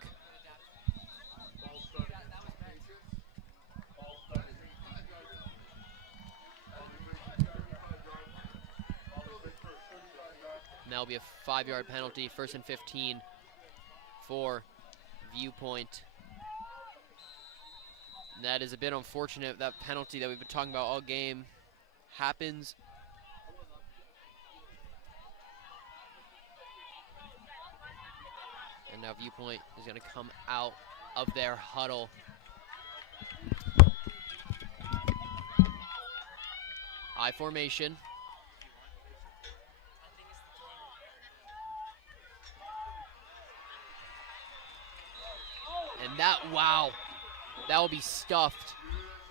And that'll be a 5-yard penalty, 1st and 15 for Viewpoint. And that is a bit unfortunate. That penalty that we've been talking about all game happens. And now Viewpoint is going to come out of their huddle. I formation. And that, wow, that will be stuffed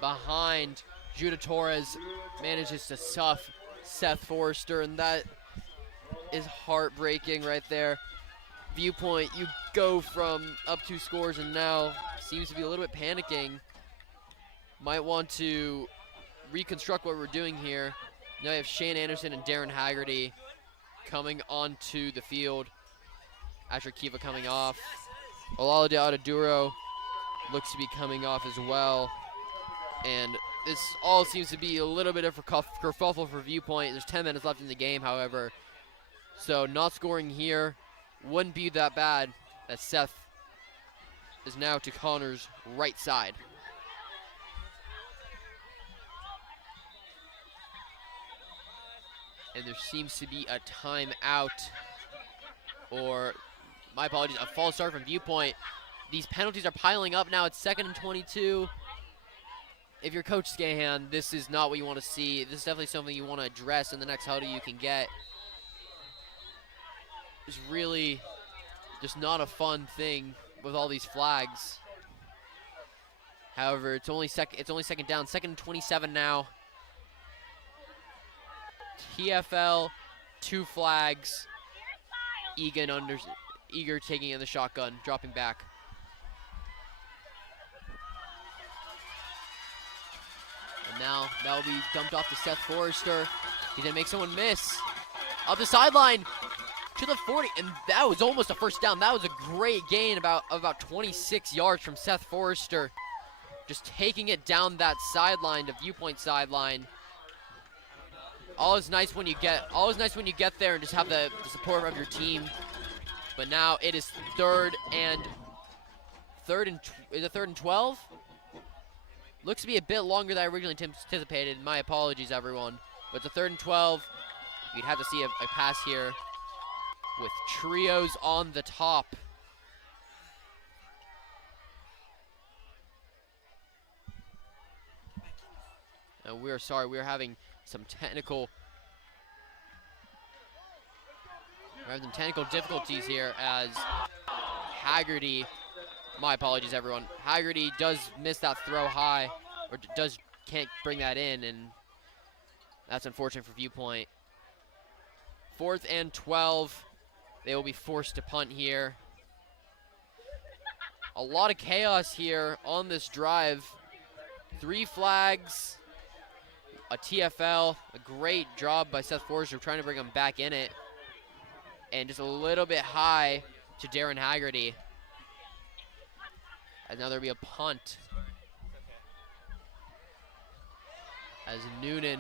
behind. Judah Torres manages to stuff Seth Forrester, and that is heartbreaking right there. Viewpoint, you go from up 2 scores and now seems to be a little bit panicking. Might want to reconstruct what we're doing here. Now you have Shane Anderson and Darren Haggerty coming onto the field. Asher Kiva coming off. Olalade Adaduro looks to be coming off as well. And this all seems to be a little bit of a kerfuffle for Viewpoint. There's 10 minutes left in the game, however. So not scoring here wouldn't be that bad, as Seth is now to Connor's right side. And there seems to be a timeout, or my apologies, a false start from Viewpoint. These penalties are piling up now. It's 2nd and 22. If you're Coach Scahan, this is not what you want to see. This is definitely something you want to address in the next huddle you can get. It's really just not a fun thing with all these flags. However, it's only second down, 2nd and 27 now. TFL, 2 flags. Eager taking in the shotgun, dropping back. And now that will be dumped off to Seth Forrester. He's gonna make someone miss. Up the sideline to the 40, and that was almost a first down. That was a great gain, about 26 yards from Seth Forrester. Just taking it down that sideline, the Viewpoint sideline. Always nice when you get there and just have the support of your team. But now it is third and 12? Looks to be a bit longer than I originally anticipated. My apologies, everyone. But it's a 3rd and 12. You'd have to see a pass here with trios on the top. We're sorry, we're having some technical difficulties here as Haggerty, my apologies everyone, Haggerty does miss that throw high, or can't bring that in, and that's unfortunate for Viewpoint. 4th and 12, they will be forced to punt here. A lot of chaos here on this drive. 3 flags, a TFL, a great job by Seth Forrester trying to bring him back in it. And just a little bit high to Darren Haggerty. And now there'll be a punt. As Noonan.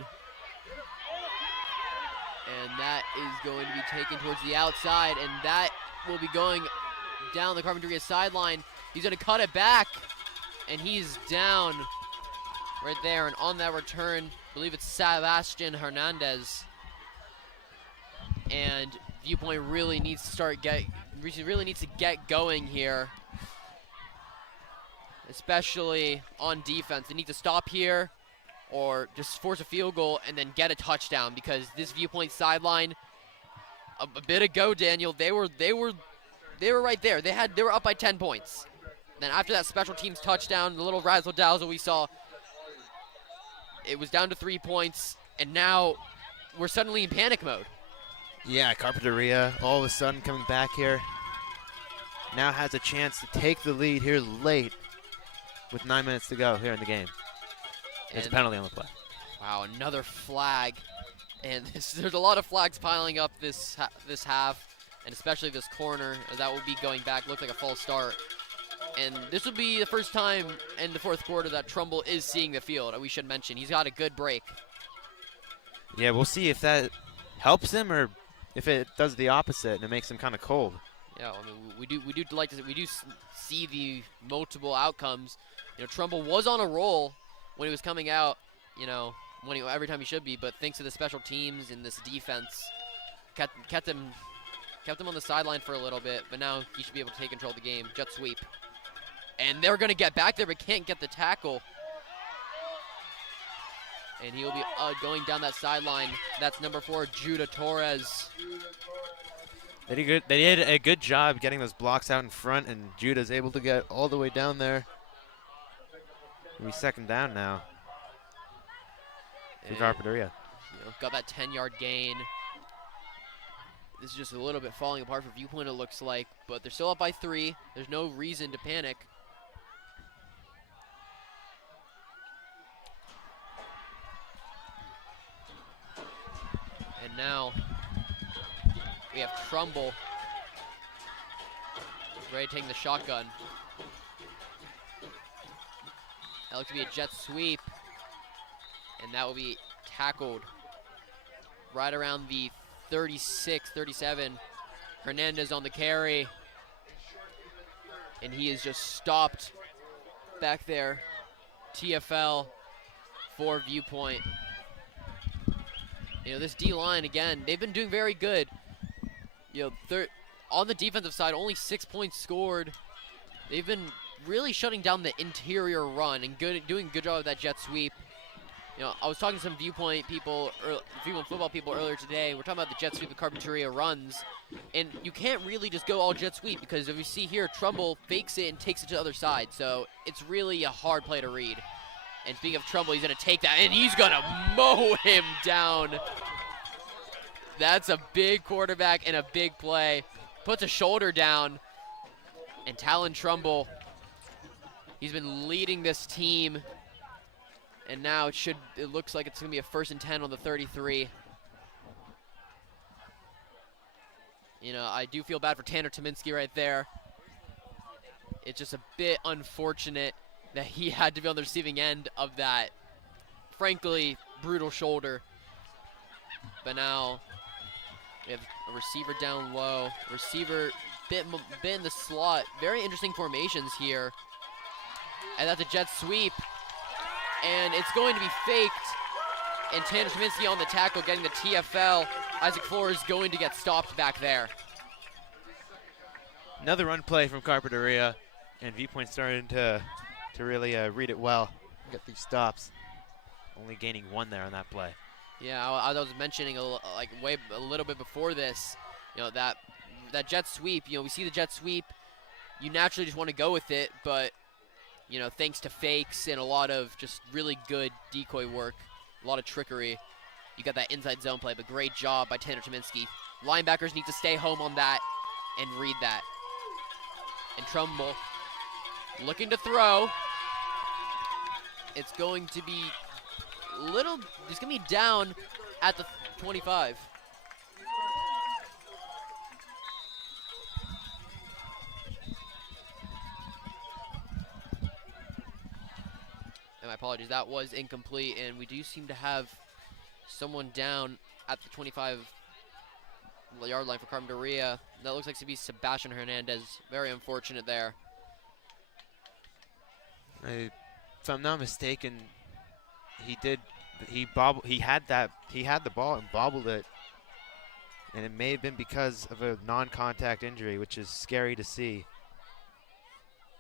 And that is going to be taken towards the outside, and that will be going down the Carpinteria sideline. He's going to cut it back, and he's down right there. And on that return, I believe it's Sebastian Hernandez. And Viewpoint really needs to get going here, especially on defense. They need to stop here or just force a field goal and then get a touchdown, because this Viewpoint sideline, a bit ago, Daniel, they were right there. They were up by 10 points. Then after that special teams touchdown, the little razzle-dazzle we saw, it was down to 3 points, and now we're suddenly in panic mode. Yeah, Carpinteria all of a sudden coming back here. Now has a chance to take the lead here late with 9 minutes to go here in the game. There's a penalty on the play. Wow, another flag. And there's a lot of flags piling up this half, and especially this corner. That will be going back, looked like a false start. And this will be the first time in the 4th quarter that Trumbull is seeing the field. We should mention he's got a good break. Yeah, we'll see if that helps him or if it does the opposite and it makes him kind of cold. Yeah, I mean, we do see the multiple outcomes. You know, Trumbull was on a roll when he was coming out, you know, every time he should be, but thanks to the special teams and this defense, kept him on the sideline for a little bit, but now he should be able to take control of the game. Jet sweep. And they're going to get back there, but can't get the tackle. And he'll be going down that sideline. That's number 4, Judah Torres. They did a good job getting those blocks out in front, and Judah's able to get all the way down there. It'll be 2nd down now for Carpinteria. You know, got that 10-yard gain. This is just a little bit falling apart for Viewpoint, it looks like, but they're still up by 3. There's no reason to panic. And now we have Trumbull ready to take the shotgun. That looks to be a jet sweep, and that will be tackled right around the 36, 37. Hernandez on the carry, and he is just stopped back there. TFL for Viewpoint. You know, this D-line, again, they've been doing very good. You know, on the defensive side, only 6 points scored. They've been really shutting down the interior run and doing a good job of that jet sweep. You know, I was talking to some Viewpoint football people earlier today. We're talking about the jet sweep that Carpinteria runs. And you can't really just go all jet sweep, because if you see here, Trumbull fakes it and takes it to the other side. So it's really a hard play to read. And speaking of Trumbull, he's going to take that, and he's going to mow him down. That's a big quarterback and a big play. Puts a shoulder down. And Talon Trumbull, he's been leading this team And now it looks like it's going to be a 1st and 10 on the 33. You know, I do feel bad for Tanner Tominski right there. It's just a bit unfortunate that he had to be on the receiving end of that, frankly, brutal shoulder. But now we have a receiver down low, receiver bit in the slot. Very interesting formations here. And that's a jet sweep. And it's going to be faked. And Tanner Tominski on the tackle getting the TFL. Isaac Flores is going to get stopped back there. Another run play from Carpinteria, and Viewpoint starting to really read it well, get these stops. Only gaining 1 there on that play. Yeah, I was mentioning a little bit before this, you know, that jet sweep. You know, we see the jet sweep. You naturally just want to go with it, but you know, thanks to fakes and a lot of just really good decoy work, a lot of trickery, you got that inside zone play. But great job by Tanner Tominski. Linebackers need to stay home on that and read that. And Trumbull looking to throw. It's going to be it's going to be down at the 25. And my apologies, that was incomplete, and we do seem to have someone down at the 25-yard line for Carpinteria. That looks like to be Sebastian Hernandez. Very unfortunate there. If I'm not mistaken, he had the ball and bobbled it, and it may have been because of a non-contact injury, which is scary to see.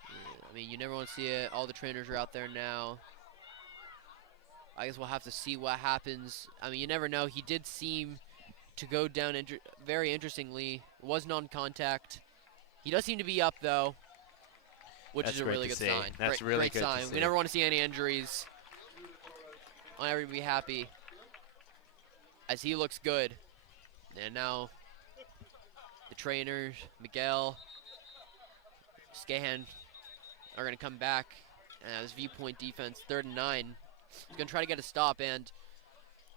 Yeah, I mean, you never want to see it. All the trainers are out there now. I guess we'll have to see what happens. I mean, you never know. He did seem to go down very interestingly. It was non-contact. He does seem to be up, though, which is a really good sign. That's really great sign. We never want to see any injuries. I want everybody to be happy as he looks good. And now the trainers, Miguel, Scahan, are going to come back. And this Viewpoint defense, 3rd and 9. He's going to try to get a stop. And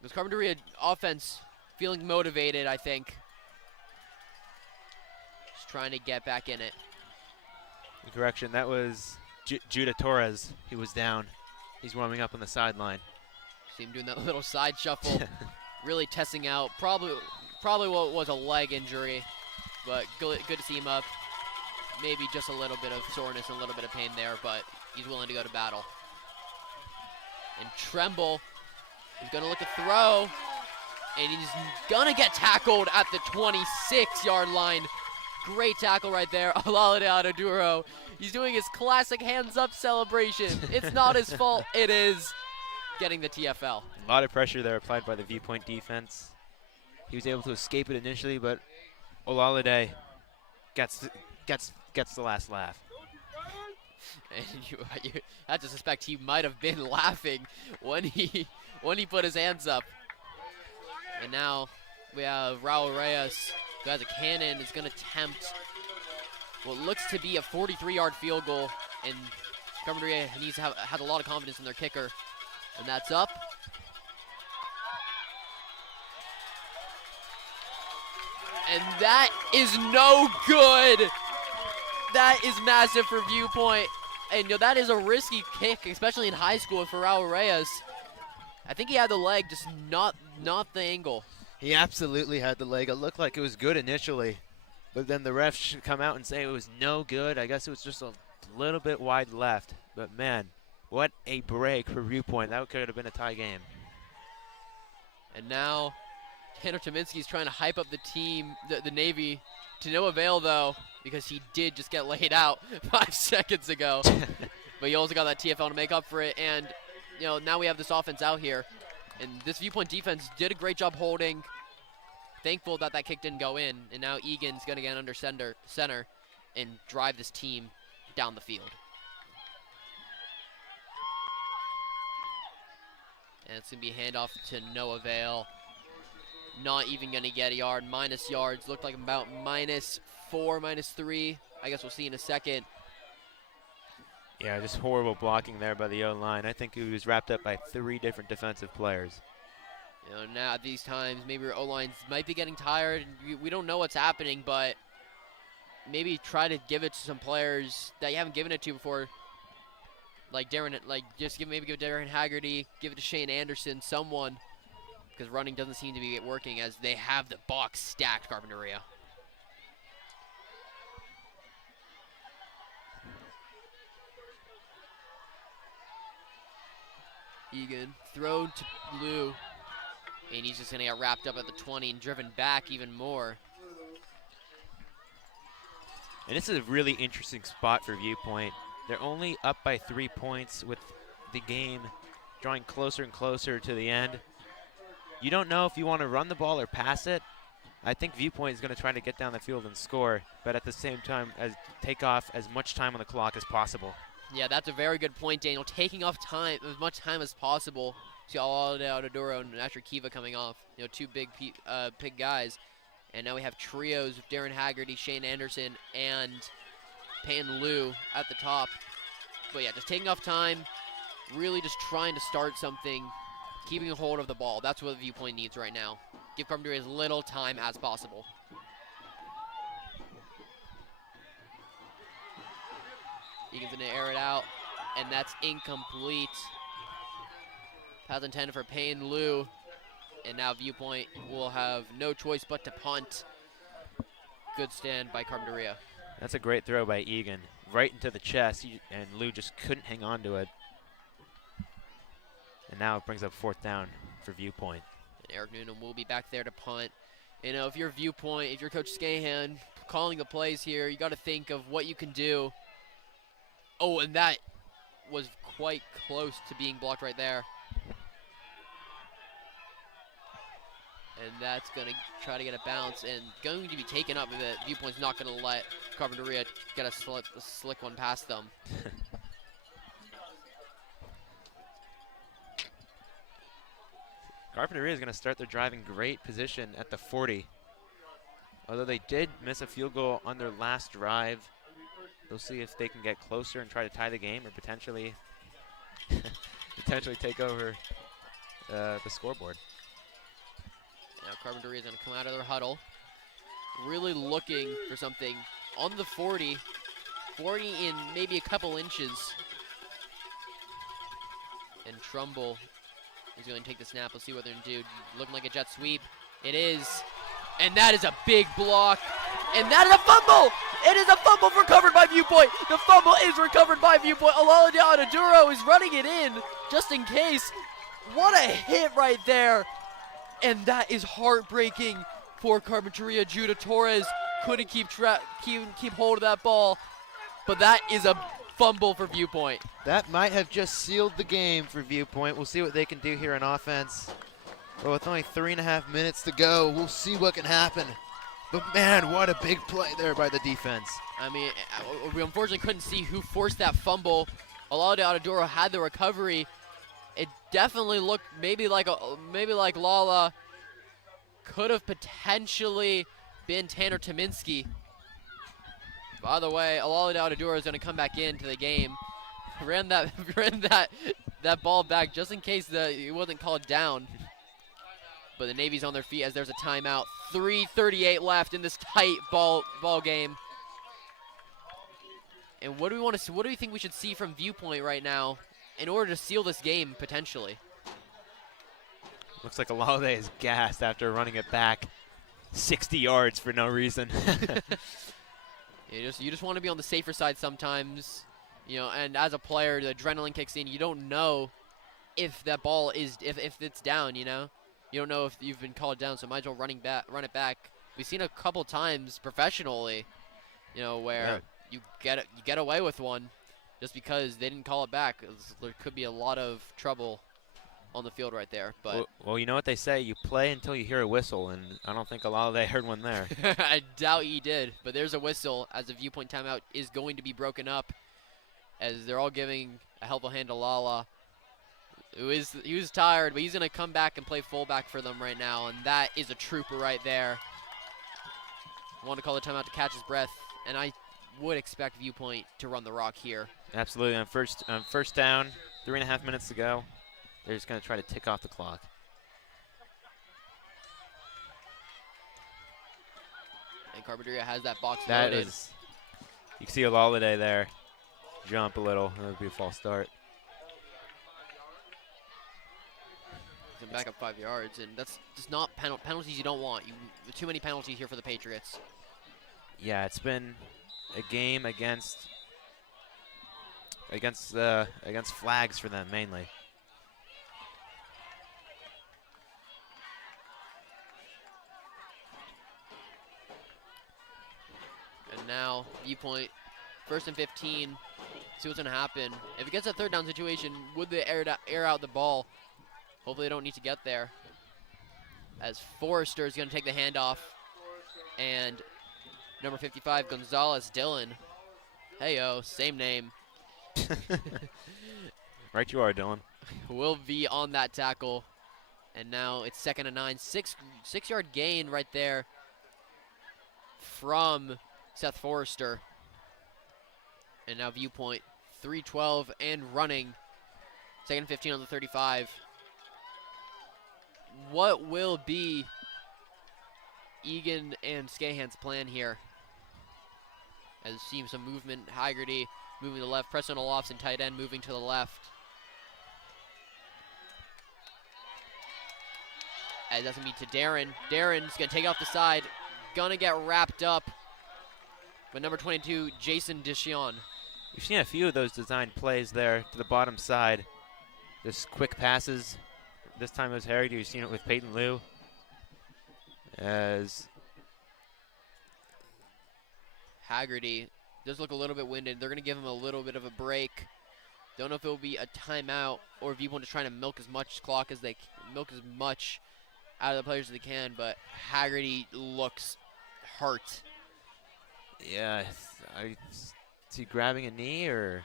this Carpinteria offense feeling motivated, I think. Just trying to get back in it. Correction, that was Judah Torres. He was down. He's warming up on the sideline. See him doing that little side shuffle, really testing out. Probably what was a leg injury, but good to see him up. Maybe just a little bit of soreness and a little bit of pain there, but he's willing to go to battle. And Tremble is going to look to throw, and he's going to get tackled at the 26-yard line. Great tackle right there. Olalade Adoduro. He's doing his classic hands-up celebration. It's not his fault. It is. Getting the TFL. A lot of pressure there applied by the Viewpoint defense. He was able to escape it initially, but Olalade gets the last laugh. And you had to suspect he might have been laughing when he put his hands up. And now we have Raul Reyes, who has a cannon, is going to attempt what looks to be a 43-yard field goal. And Carpinteria has a lot of confidence in their kicker. And that's up. And that is no good. That is massive for Viewpoint. And you know, that is a risky kick, especially in high school for Raul Reyes. I think he had the leg, just not the angle. He absolutely had the leg. It looked like it was good initially, but then the refs should come out and say it was no good. I guess it was just a little bit wide left. But man, what a break for Viewpoint. That could have been a tie game. And now Tanner Tominski's trying to hype up the team, the Navy, to no avail, though, because he did just get laid out 5 seconds ago. But he also got that TFL to make up for it. And, you know, now we have this offense out here. And this Viewpoint defense did a great job holding. Thankful that kick didn't go in. And now Egan's going to get under center and drive this team down the field. And it's going to be a handoff to no avail. Not even going to get a yard. Minus yards. Looked like about -4, -3. I guess we'll see in a second. Yeah, just horrible blocking there by the O-line. I think he was wrapped up by 3 different defensive players. You know, now at these times, maybe your O-lines might be getting tired. We don't know what's happening, but maybe try to give it to some players that you haven't given it to before. Like Darren, maybe give Darren Haggerty, give it to Shane Anderson, someone, because running doesn't seem to be working as they have the box stacked, Carpinteria. Egan, thrown to Lou, and he's just gonna get wrapped up at the 20 and driven back even more. And this is a really interesting spot for Viewpoint. They're only up by 3 points with the game drawing closer and closer to the end. You don't know if you want to run the ball or pass it. I think Viewpoint is going to try to get down the field and score, but at the same time, take off as much time on the clock as possible. Yeah, that's a very good point, Daniel. Taking off time, as much time as possible. See all Autodoro and Asher Kiva coming off. You know, 2 big guys. And now we have trios of Darren Haggerty, Shane Anderson, and Peyton Liu at the top. But yeah, just taking off time, really just trying to start something, keeping a hold of the ball. That's what Viewpoint needs right now. Give Carpinteria as little time as possible. Egan's gonna air it out, and that's incomplete. Pass intended for Payne Liu, and now Viewpoint will have no choice but to punt. Good stand by Carpinteria. That's a great throw by Egan, right into the chest, and Liu just couldn't hang on to it. And now it brings up 4th down for Viewpoint. And Eric Noonan will be back there to punt. You know, if you're Viewpoint, if you're Coach Scahan calling the plays here, you got to think of what you can do. Oh, and that was quite close to being blocked right there. And that's going to try to get a bounce and going to be taken up. The Viewpoint's not going to let Carpinteria get a slick one past them. Carpinteria is going to start their drive in great position at the 40. Although they did miss a field goal on their last drive, they'll see if they can get closer and try to tie the game or potentially take over the scoreboard. Now Carpinteria is going to come out of their huddle, really looking for something on the 40 in maybe a couple inches. And Trumbull is going to take the snap. We'll see what they're going to do. Looking like a jet sweep. It is. And that is a big block. And that is a fumble! It is a fumble recovered by Viewpoint. The fumble is recovered by Viewpoint. Ololade Adaduro is running it in just in case. What a hit right there. And that is heartbreaking for Carpinteria. Judah Torres couldn't keep hold of that ball. But that is a fumble for Viewpoint. That might have just sealed the game for Viewpoint. We'll see what they can do here on offense. But with only 3.5 minutes to go, we'll see what can happen. But man, what a big play there by the defense. I mean, we unfortunately couldn't see who forced that fumble. Ololade Adaduro had the recovery. It definitely looked maybe like Lala could have potentially been Tanner Tominski. By the way, Ololade Adaduro is going to come back into the game. Ran that ball back just in case it wasn't called down. But the Navy's on their feet as there's a timeout. 3:38 left in this tight ball game. And what do we want to see? What do we think we should see from Viewpoint right now in order to seal this game potentially? Looks like Ololade is gassed after running it back 60 yards for no reason. You just want to be on the safer side sometimes, you know. And as a player, the adrenaline kicks in. You don't know if that ball is if it's down. You know, you don't know if you've been called down. So might as well run it back. We've seen a couple times professionally, you know, where you get away with one just because they didn't call it back. There could be a lot of trouble on the field right there. But well, you know what they say, you play until you hear a whistle, and I don't think Ololade heard one there. I doubt he did, but there's a whistle as the Viewpoint timeout is going to be broken up as they're all giving a helpful hand to Lala. He was tired, but he's going to come back and play fullback for them right now, and that is a trooper right there. Want to call the timeout to catch his breath, and would expect Viewpoint to run the rock here. Absolutely. On first down, 3.5 minutes to go. They're just going to try to tick off the clock. And Carpinteria has that box That loaded. is, you can see Ololade there jump a little. That would be a false start. He's back up 5 yards, and that's just not penalties you don't want. Too many penalties here for the Patriots. Yeah, it's been a game against flags for them mainly. And now Viewpoint, 1st and 15. See what's going to happen. If it gets a 3rd down situation, would they air out the ball? Hopefully they don't need to get there. As Forrester is going to take the handoff. And number 55, Gonzalez Dillon. Hey-yo, same name. Right you are, Dylan. Will be on that tackle. And now it's 2nd and 9. Six-yard gain right there from Seth Forrester. And now Viewpoint, 3-12 and running. 2nd and 15 on the 35. What will be Egan and Scahan's plan here? As you see some movement, Haggerty moving to the left, Preston Olofsson, tight end, moving to the left. As that's going to be to Darren. Darren's going to take off the side, going to get wrapped up with number 22, Jason Deshawn. You've seen a few of those designed plays there to the bottom side. Just quick passes. This time it was Haggerty. You've seen it with Peyton Liu. As Haggerty does look a little bit winded. They're going to give him a little bit of a break. Don't know if it will be a timeout or Viewpoint is trying to milk as much clock as they milk as much out of the players as they can. But Haggerty looks hurt. yeah, is he grabbing a knee or?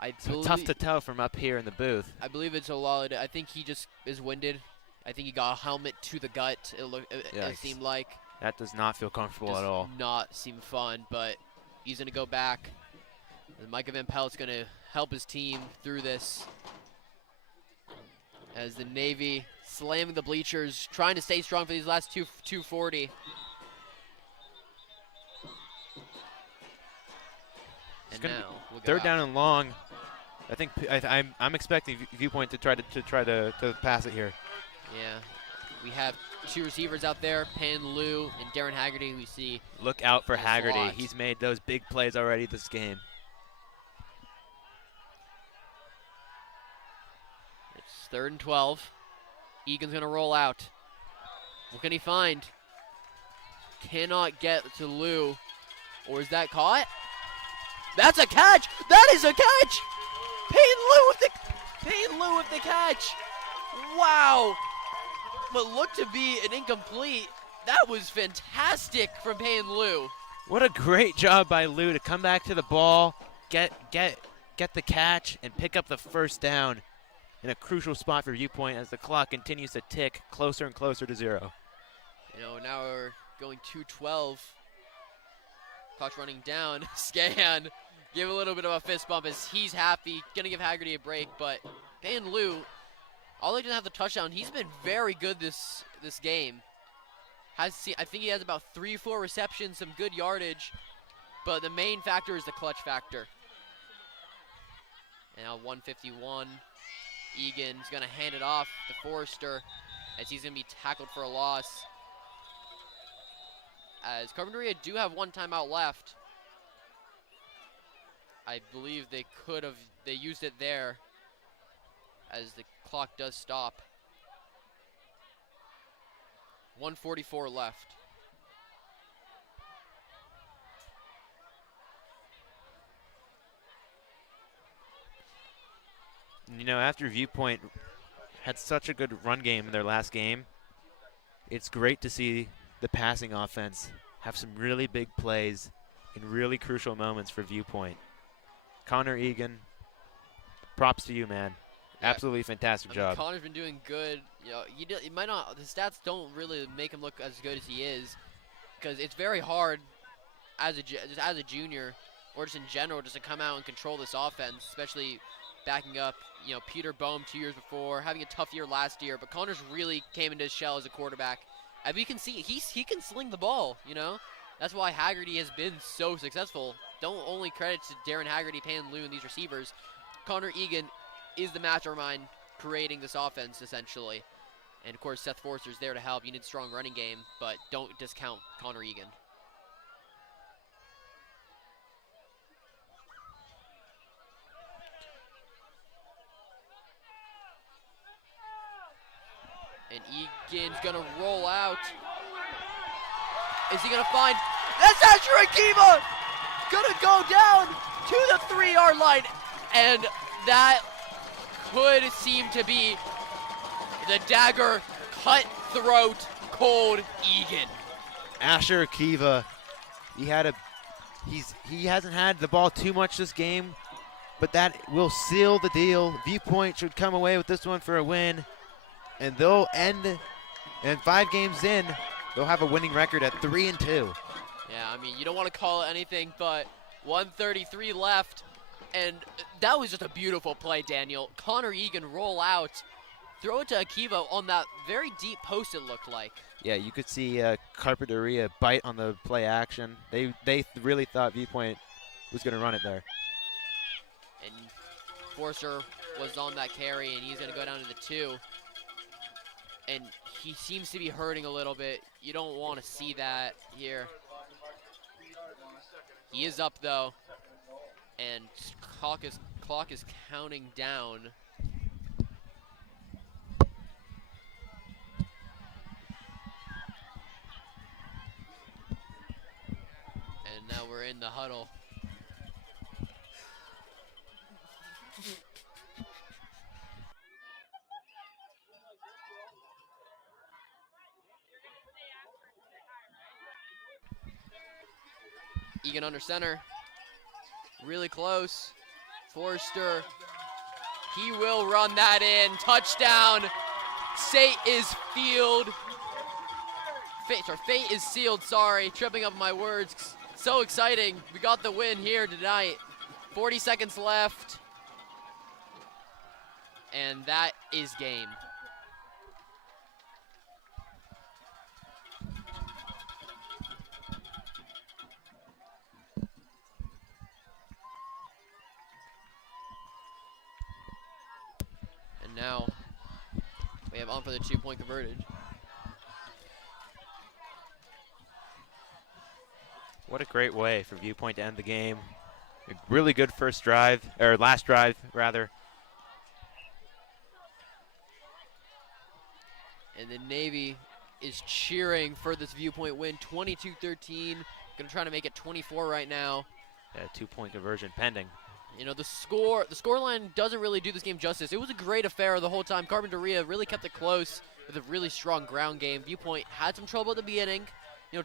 I It's believe, tough to tell from up here in the booth. I believe it's Ololade. I think he just is winded. I think he got a helmet to the gut. It Yikes. seemed like. That does not feel comfortable Does at all. not seem fun, but he's going to go back. And Micah Van Pelt's going to help his team through this. As the Navy slamming the bleachers, trying to stay strong for these last 240. And gonna now we'll go 3rd out. down and long. I think I'm expecting Viewpoint to try to pass it here. Yeah, we have 2 receivers out there, Pan Liu and Darren Haggerty, who we see. Look out for That's a Haggerty. lot. He's made those big plays already this game. It's 3rd and 12. Egan's going to roll out. What can he find? Cannot get to Liu. Or is that caught? That's a catch! That is a catch! Peyton Liu with the catch! Wow! What looked to be an incomplete. That was fantastic from Peyton Liu. What a great job by Lou to come back to the ball, get the catch, and pick up the 1st down in a crucial spot for Viewpoint as the clock continues to tick closer and closer to 0. You know, now we're going 2:12. Clock's running down. Scan, give a little bit of a fist bump as he's happy. Gonna give Haggerty a break, but Peyton Liu, although he didn't have the touchdown, he's been very good this game. I think he has about 3-4 receptions, some good yardage, but the main factor is the clutch factor. And now 151. Egan's gonna hand it off to Forrester as he's gonna be tackled for a loss. As Carpinteria do have 1 timeout left. I believe they used it there as the clock does stop. 1:44 left. You know, after Viewpoint had such a good run game in their last game, it's great to see the passing offense have some really big plays in really crucial moments for Viewpoint. Connor Egan, props to you, man. Yeah. Absolutely fantastic job. Connor's been doing good. You know, he might not. The stats don't really make him look as good as he is, because it's very hard as a junior or just in general, just to come out and control this offense, especially backing up, Peter Boehm 2 years before, having a tough year last year, but Connors really came into his shell as a quarterback. As we can see, he can sling the ball, That's why Haggerty has been so successful. Don't only credit to Darren Haggerty, Pan Liu, and these receivers. Connor Egan is the mastermind creating this offense, essentially. And, of course, Seth Forster's there to help. You need a strong running game, but don't discount Connor Egan. And Egan's going to roll out. Is he going to find... That's Asher Akiva! Going to go down to the 3-yard line. And that could seem to be the dagger, cutthroat, cold Egan. Asher Akiva, he hasn't had the ball too much this game, but that will seal the deal. Viewpoint should come away with this one for a win, and they'll end, and 5 games in, they'll have a winning record at 3-2. Yeah, you don't want to call it anything, but 1:33 left, and that was just a beautiful play, Daniel. Connor Egan roll out, throw it to Akiva on that very deep post, it looked like. Yeah, you could see Carpinteria bite on the play action. They really thought Viewpoint was going to run it there. And Forster was on that carry, and he's going to go down to the 2. And he seems to be hurting a little bit. You don't want to see that here. He is up, though, and clock is counting down. And now we're in the huddle. Egan under center, really close. Forster, he will run that in. Touchdown. Fate is sealed, sorry. Tripping up my words. So exciting. We got the win here tonight. 40 seconds left. And that is game. Now we have on for the 2-point converted. What a great way for Viewpoint to end the game. A really good last drive, rather. And the Navy is cheering for this Viewpoint win, 22-13. Gonna try to make it 24 right now. Yeah, 2-point conversion pending. The score line doesn't really do this game justice. It was a great affair the whole time. Carpinteria really kept it close with a really strong ground game. Viewpoint had some trouble at the beginning,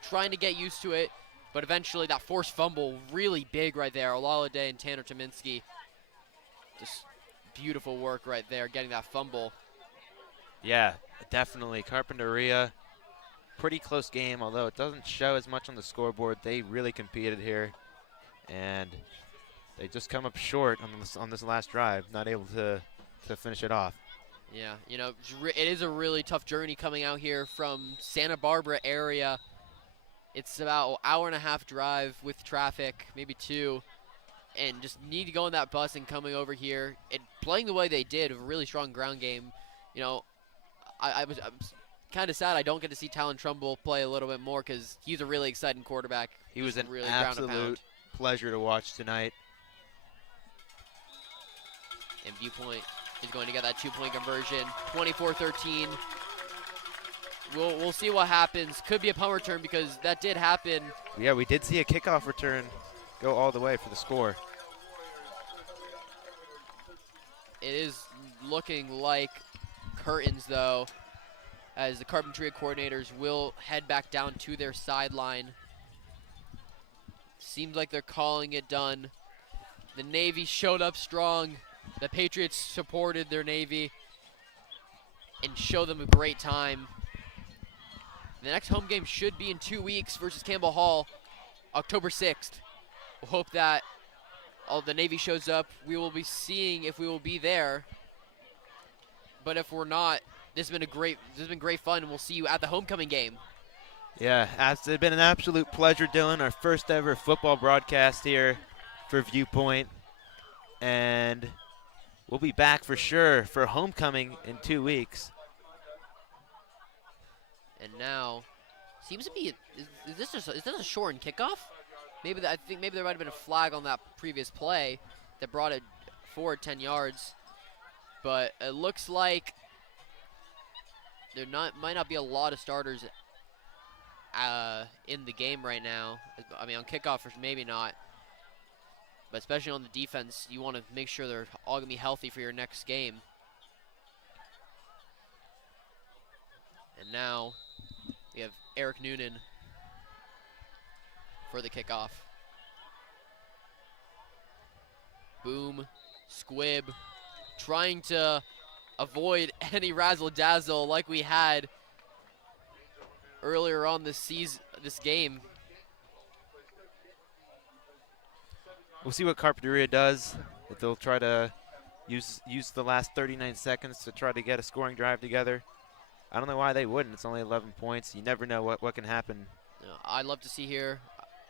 trying to get used to it, but eventually that forced fumble, really big right there. Olalade and Tanner Tominski, just beautiful work right there, getting that fumble. Yeah, definitely. Carpinteria, pretty close game, although it doesn't show as much on the scoreboard. They really competed here, and they just come up short on this last drive, not able to finish it off. Yeah, it is a really tough journey coming out here from Santa Barbara area. It's about an hour-and-a-half drive with traffic, maybe 2, and just need to go on that bus and coming over here and playing the way they did, a really strong ground game. I'm kind of sad I don't get to see Talon Trumbull play a little bit more because he's a really exciting quarterback. He was an really absolute pleasure to watch tonight. And Viewpoint is going to get that 2-point conversion, 24-13. We'll see what happens. Could be a punt return because that did happen. Yeah, we did see a kickoff return go all the way for the score. It is looking like curtains, though, as the Carpinteria coordinators will head back down to their sideline. Seems like they're calling it done. The Navy showed up strong. The Patriots supported their Navy and showed them a great time. The next home game should be in 2 weeks versus Campbell Hall, October 6th. We'll hope that the Navy shows up, we will be seeing if we will be there. But if we're not, this has been great fun, and we'll see you at the homecoming game. Yeah, it's been an absolute pleasure, Dylan. Our first ever football broadcast here for Viewpoint. And we'll be back for sure for homecoming in 2 weeks. And now, seems to be, is this a shortened kickoff? I think maybe there might have been a flag on that previous play that brought it forward 10 yards. But it looks like there might not be a lot of starters in the game right now. I mean, on kickoff, maybe not. But especially on the defense, you want to make sure they're all going to be healthy for your next game. And now we have Eric Noonan for the kickoff. Boom, squib, trying to avoid any razzle-dazzle like we had earlier on this game. We'll see what Carpinteria does. If they'll try to use the last 39 seconds to try to get a scoring drive together. I don't know why they wouldn't. It's only 11 points. You never know what can happen. I'd love to see here.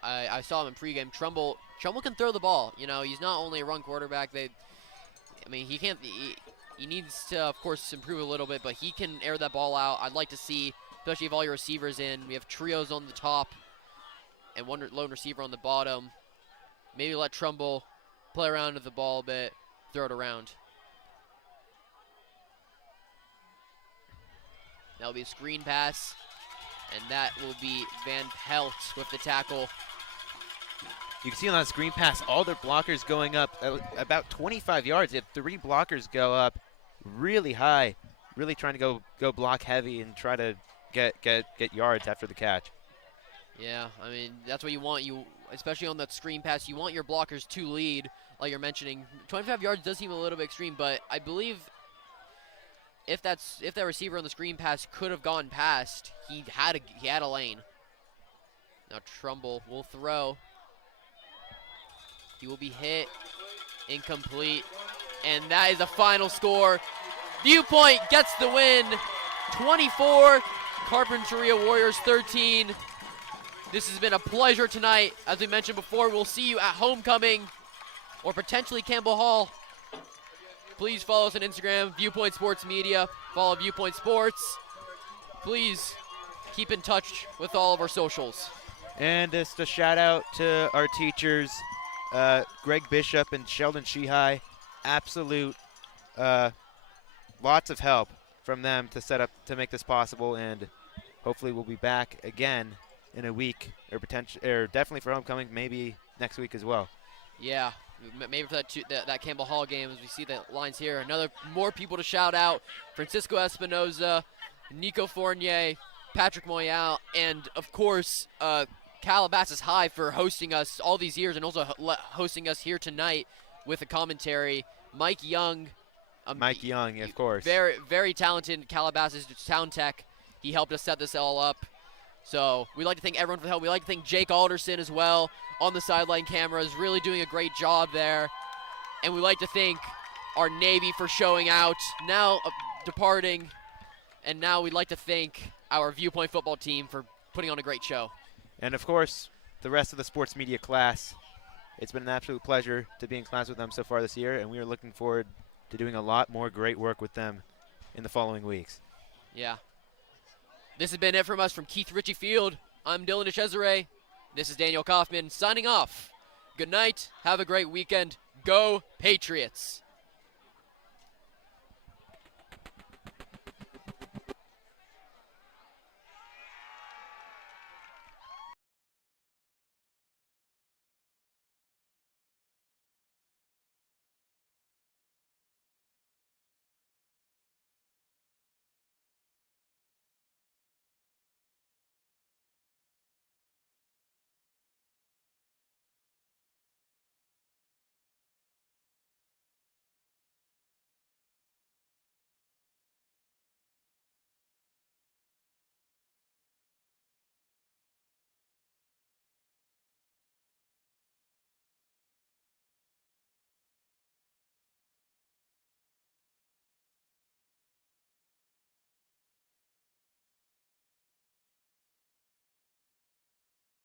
I saw him in pregame. Trumbull can throw the ball. You know, he's not only a run quarterback. He can't. He needs to, of course, improve a little bit, but he can air that ball out. I'd like to see, especially if all your receivers in. We have trios on the top and one lone receiver on the bottom. Maybe let Trumbull play around with the ball a bit, throw it around. That'll be a screen pass, and that will be Van Pelt with the tackle. You can see on that screen pass, all their blockers going up about 25 yards. They had 3 blockers go up really high, really trying to go block heavy and try to get yards after the catch. Yeah, I mean, that's what you want. Especially on that screen pass, you want your blockers to lead, like you're mentioning. 25 yards does seem a little bit extreme, but I believe if that receiver on the screen pass could have gone past, he had a lane. Now Trumbull will throw. He will be hit, incomplete, and that is the final score. Viewpoint gets the win, 24, Carpinteria Warriors 13. This has been a pleasure tonight. As we mentioned before, we'll see you at homecoming or potentially Campbell Hall. Please follow us on Instagram, Viewpoint Sports Media. Follow Viewpoint Sports. Please keep in touch with all of our socials. And just a shout out to our teachers, Greg Bishop and Sheldon Shehai. Absolute lots of help from them to make this possible, and hopefully we'll be back again in a week, or definitely for homecoming, maybe next week as well. Yeah, maybe for that Campbell Hall game, as we see the lines here. More people to shout out: Francisco Espinoza, Nico Fournier, Patrick Moyal, and of course Calabasas High for hosting us all these years, and also hosting us here tonight with a commentary. Mike Young, of course. Very, very talented Calabasas sound tech. He helped us set this all up. So we'd like to thank everyone for the help. We'd like to thank Jake Alderson as well on the sideline cameras, really doing a great job there. And we'd like to thank our Navy for showing out, now departing. And now we'd like to thank our Viewpoint football team for putting on a great show. And of course, the rest of the sports media class. It's been an absolute pleasure to be in class with them so far this year, and we are looking forward to doing a lot more great work with them in the following weeks. Yeah. This has been it from us from Keith Ritchie Field. I'm Dylan DeCesare. This is Daniel Kaufman signing off. Good night. Have a great weekend. Go Patriots.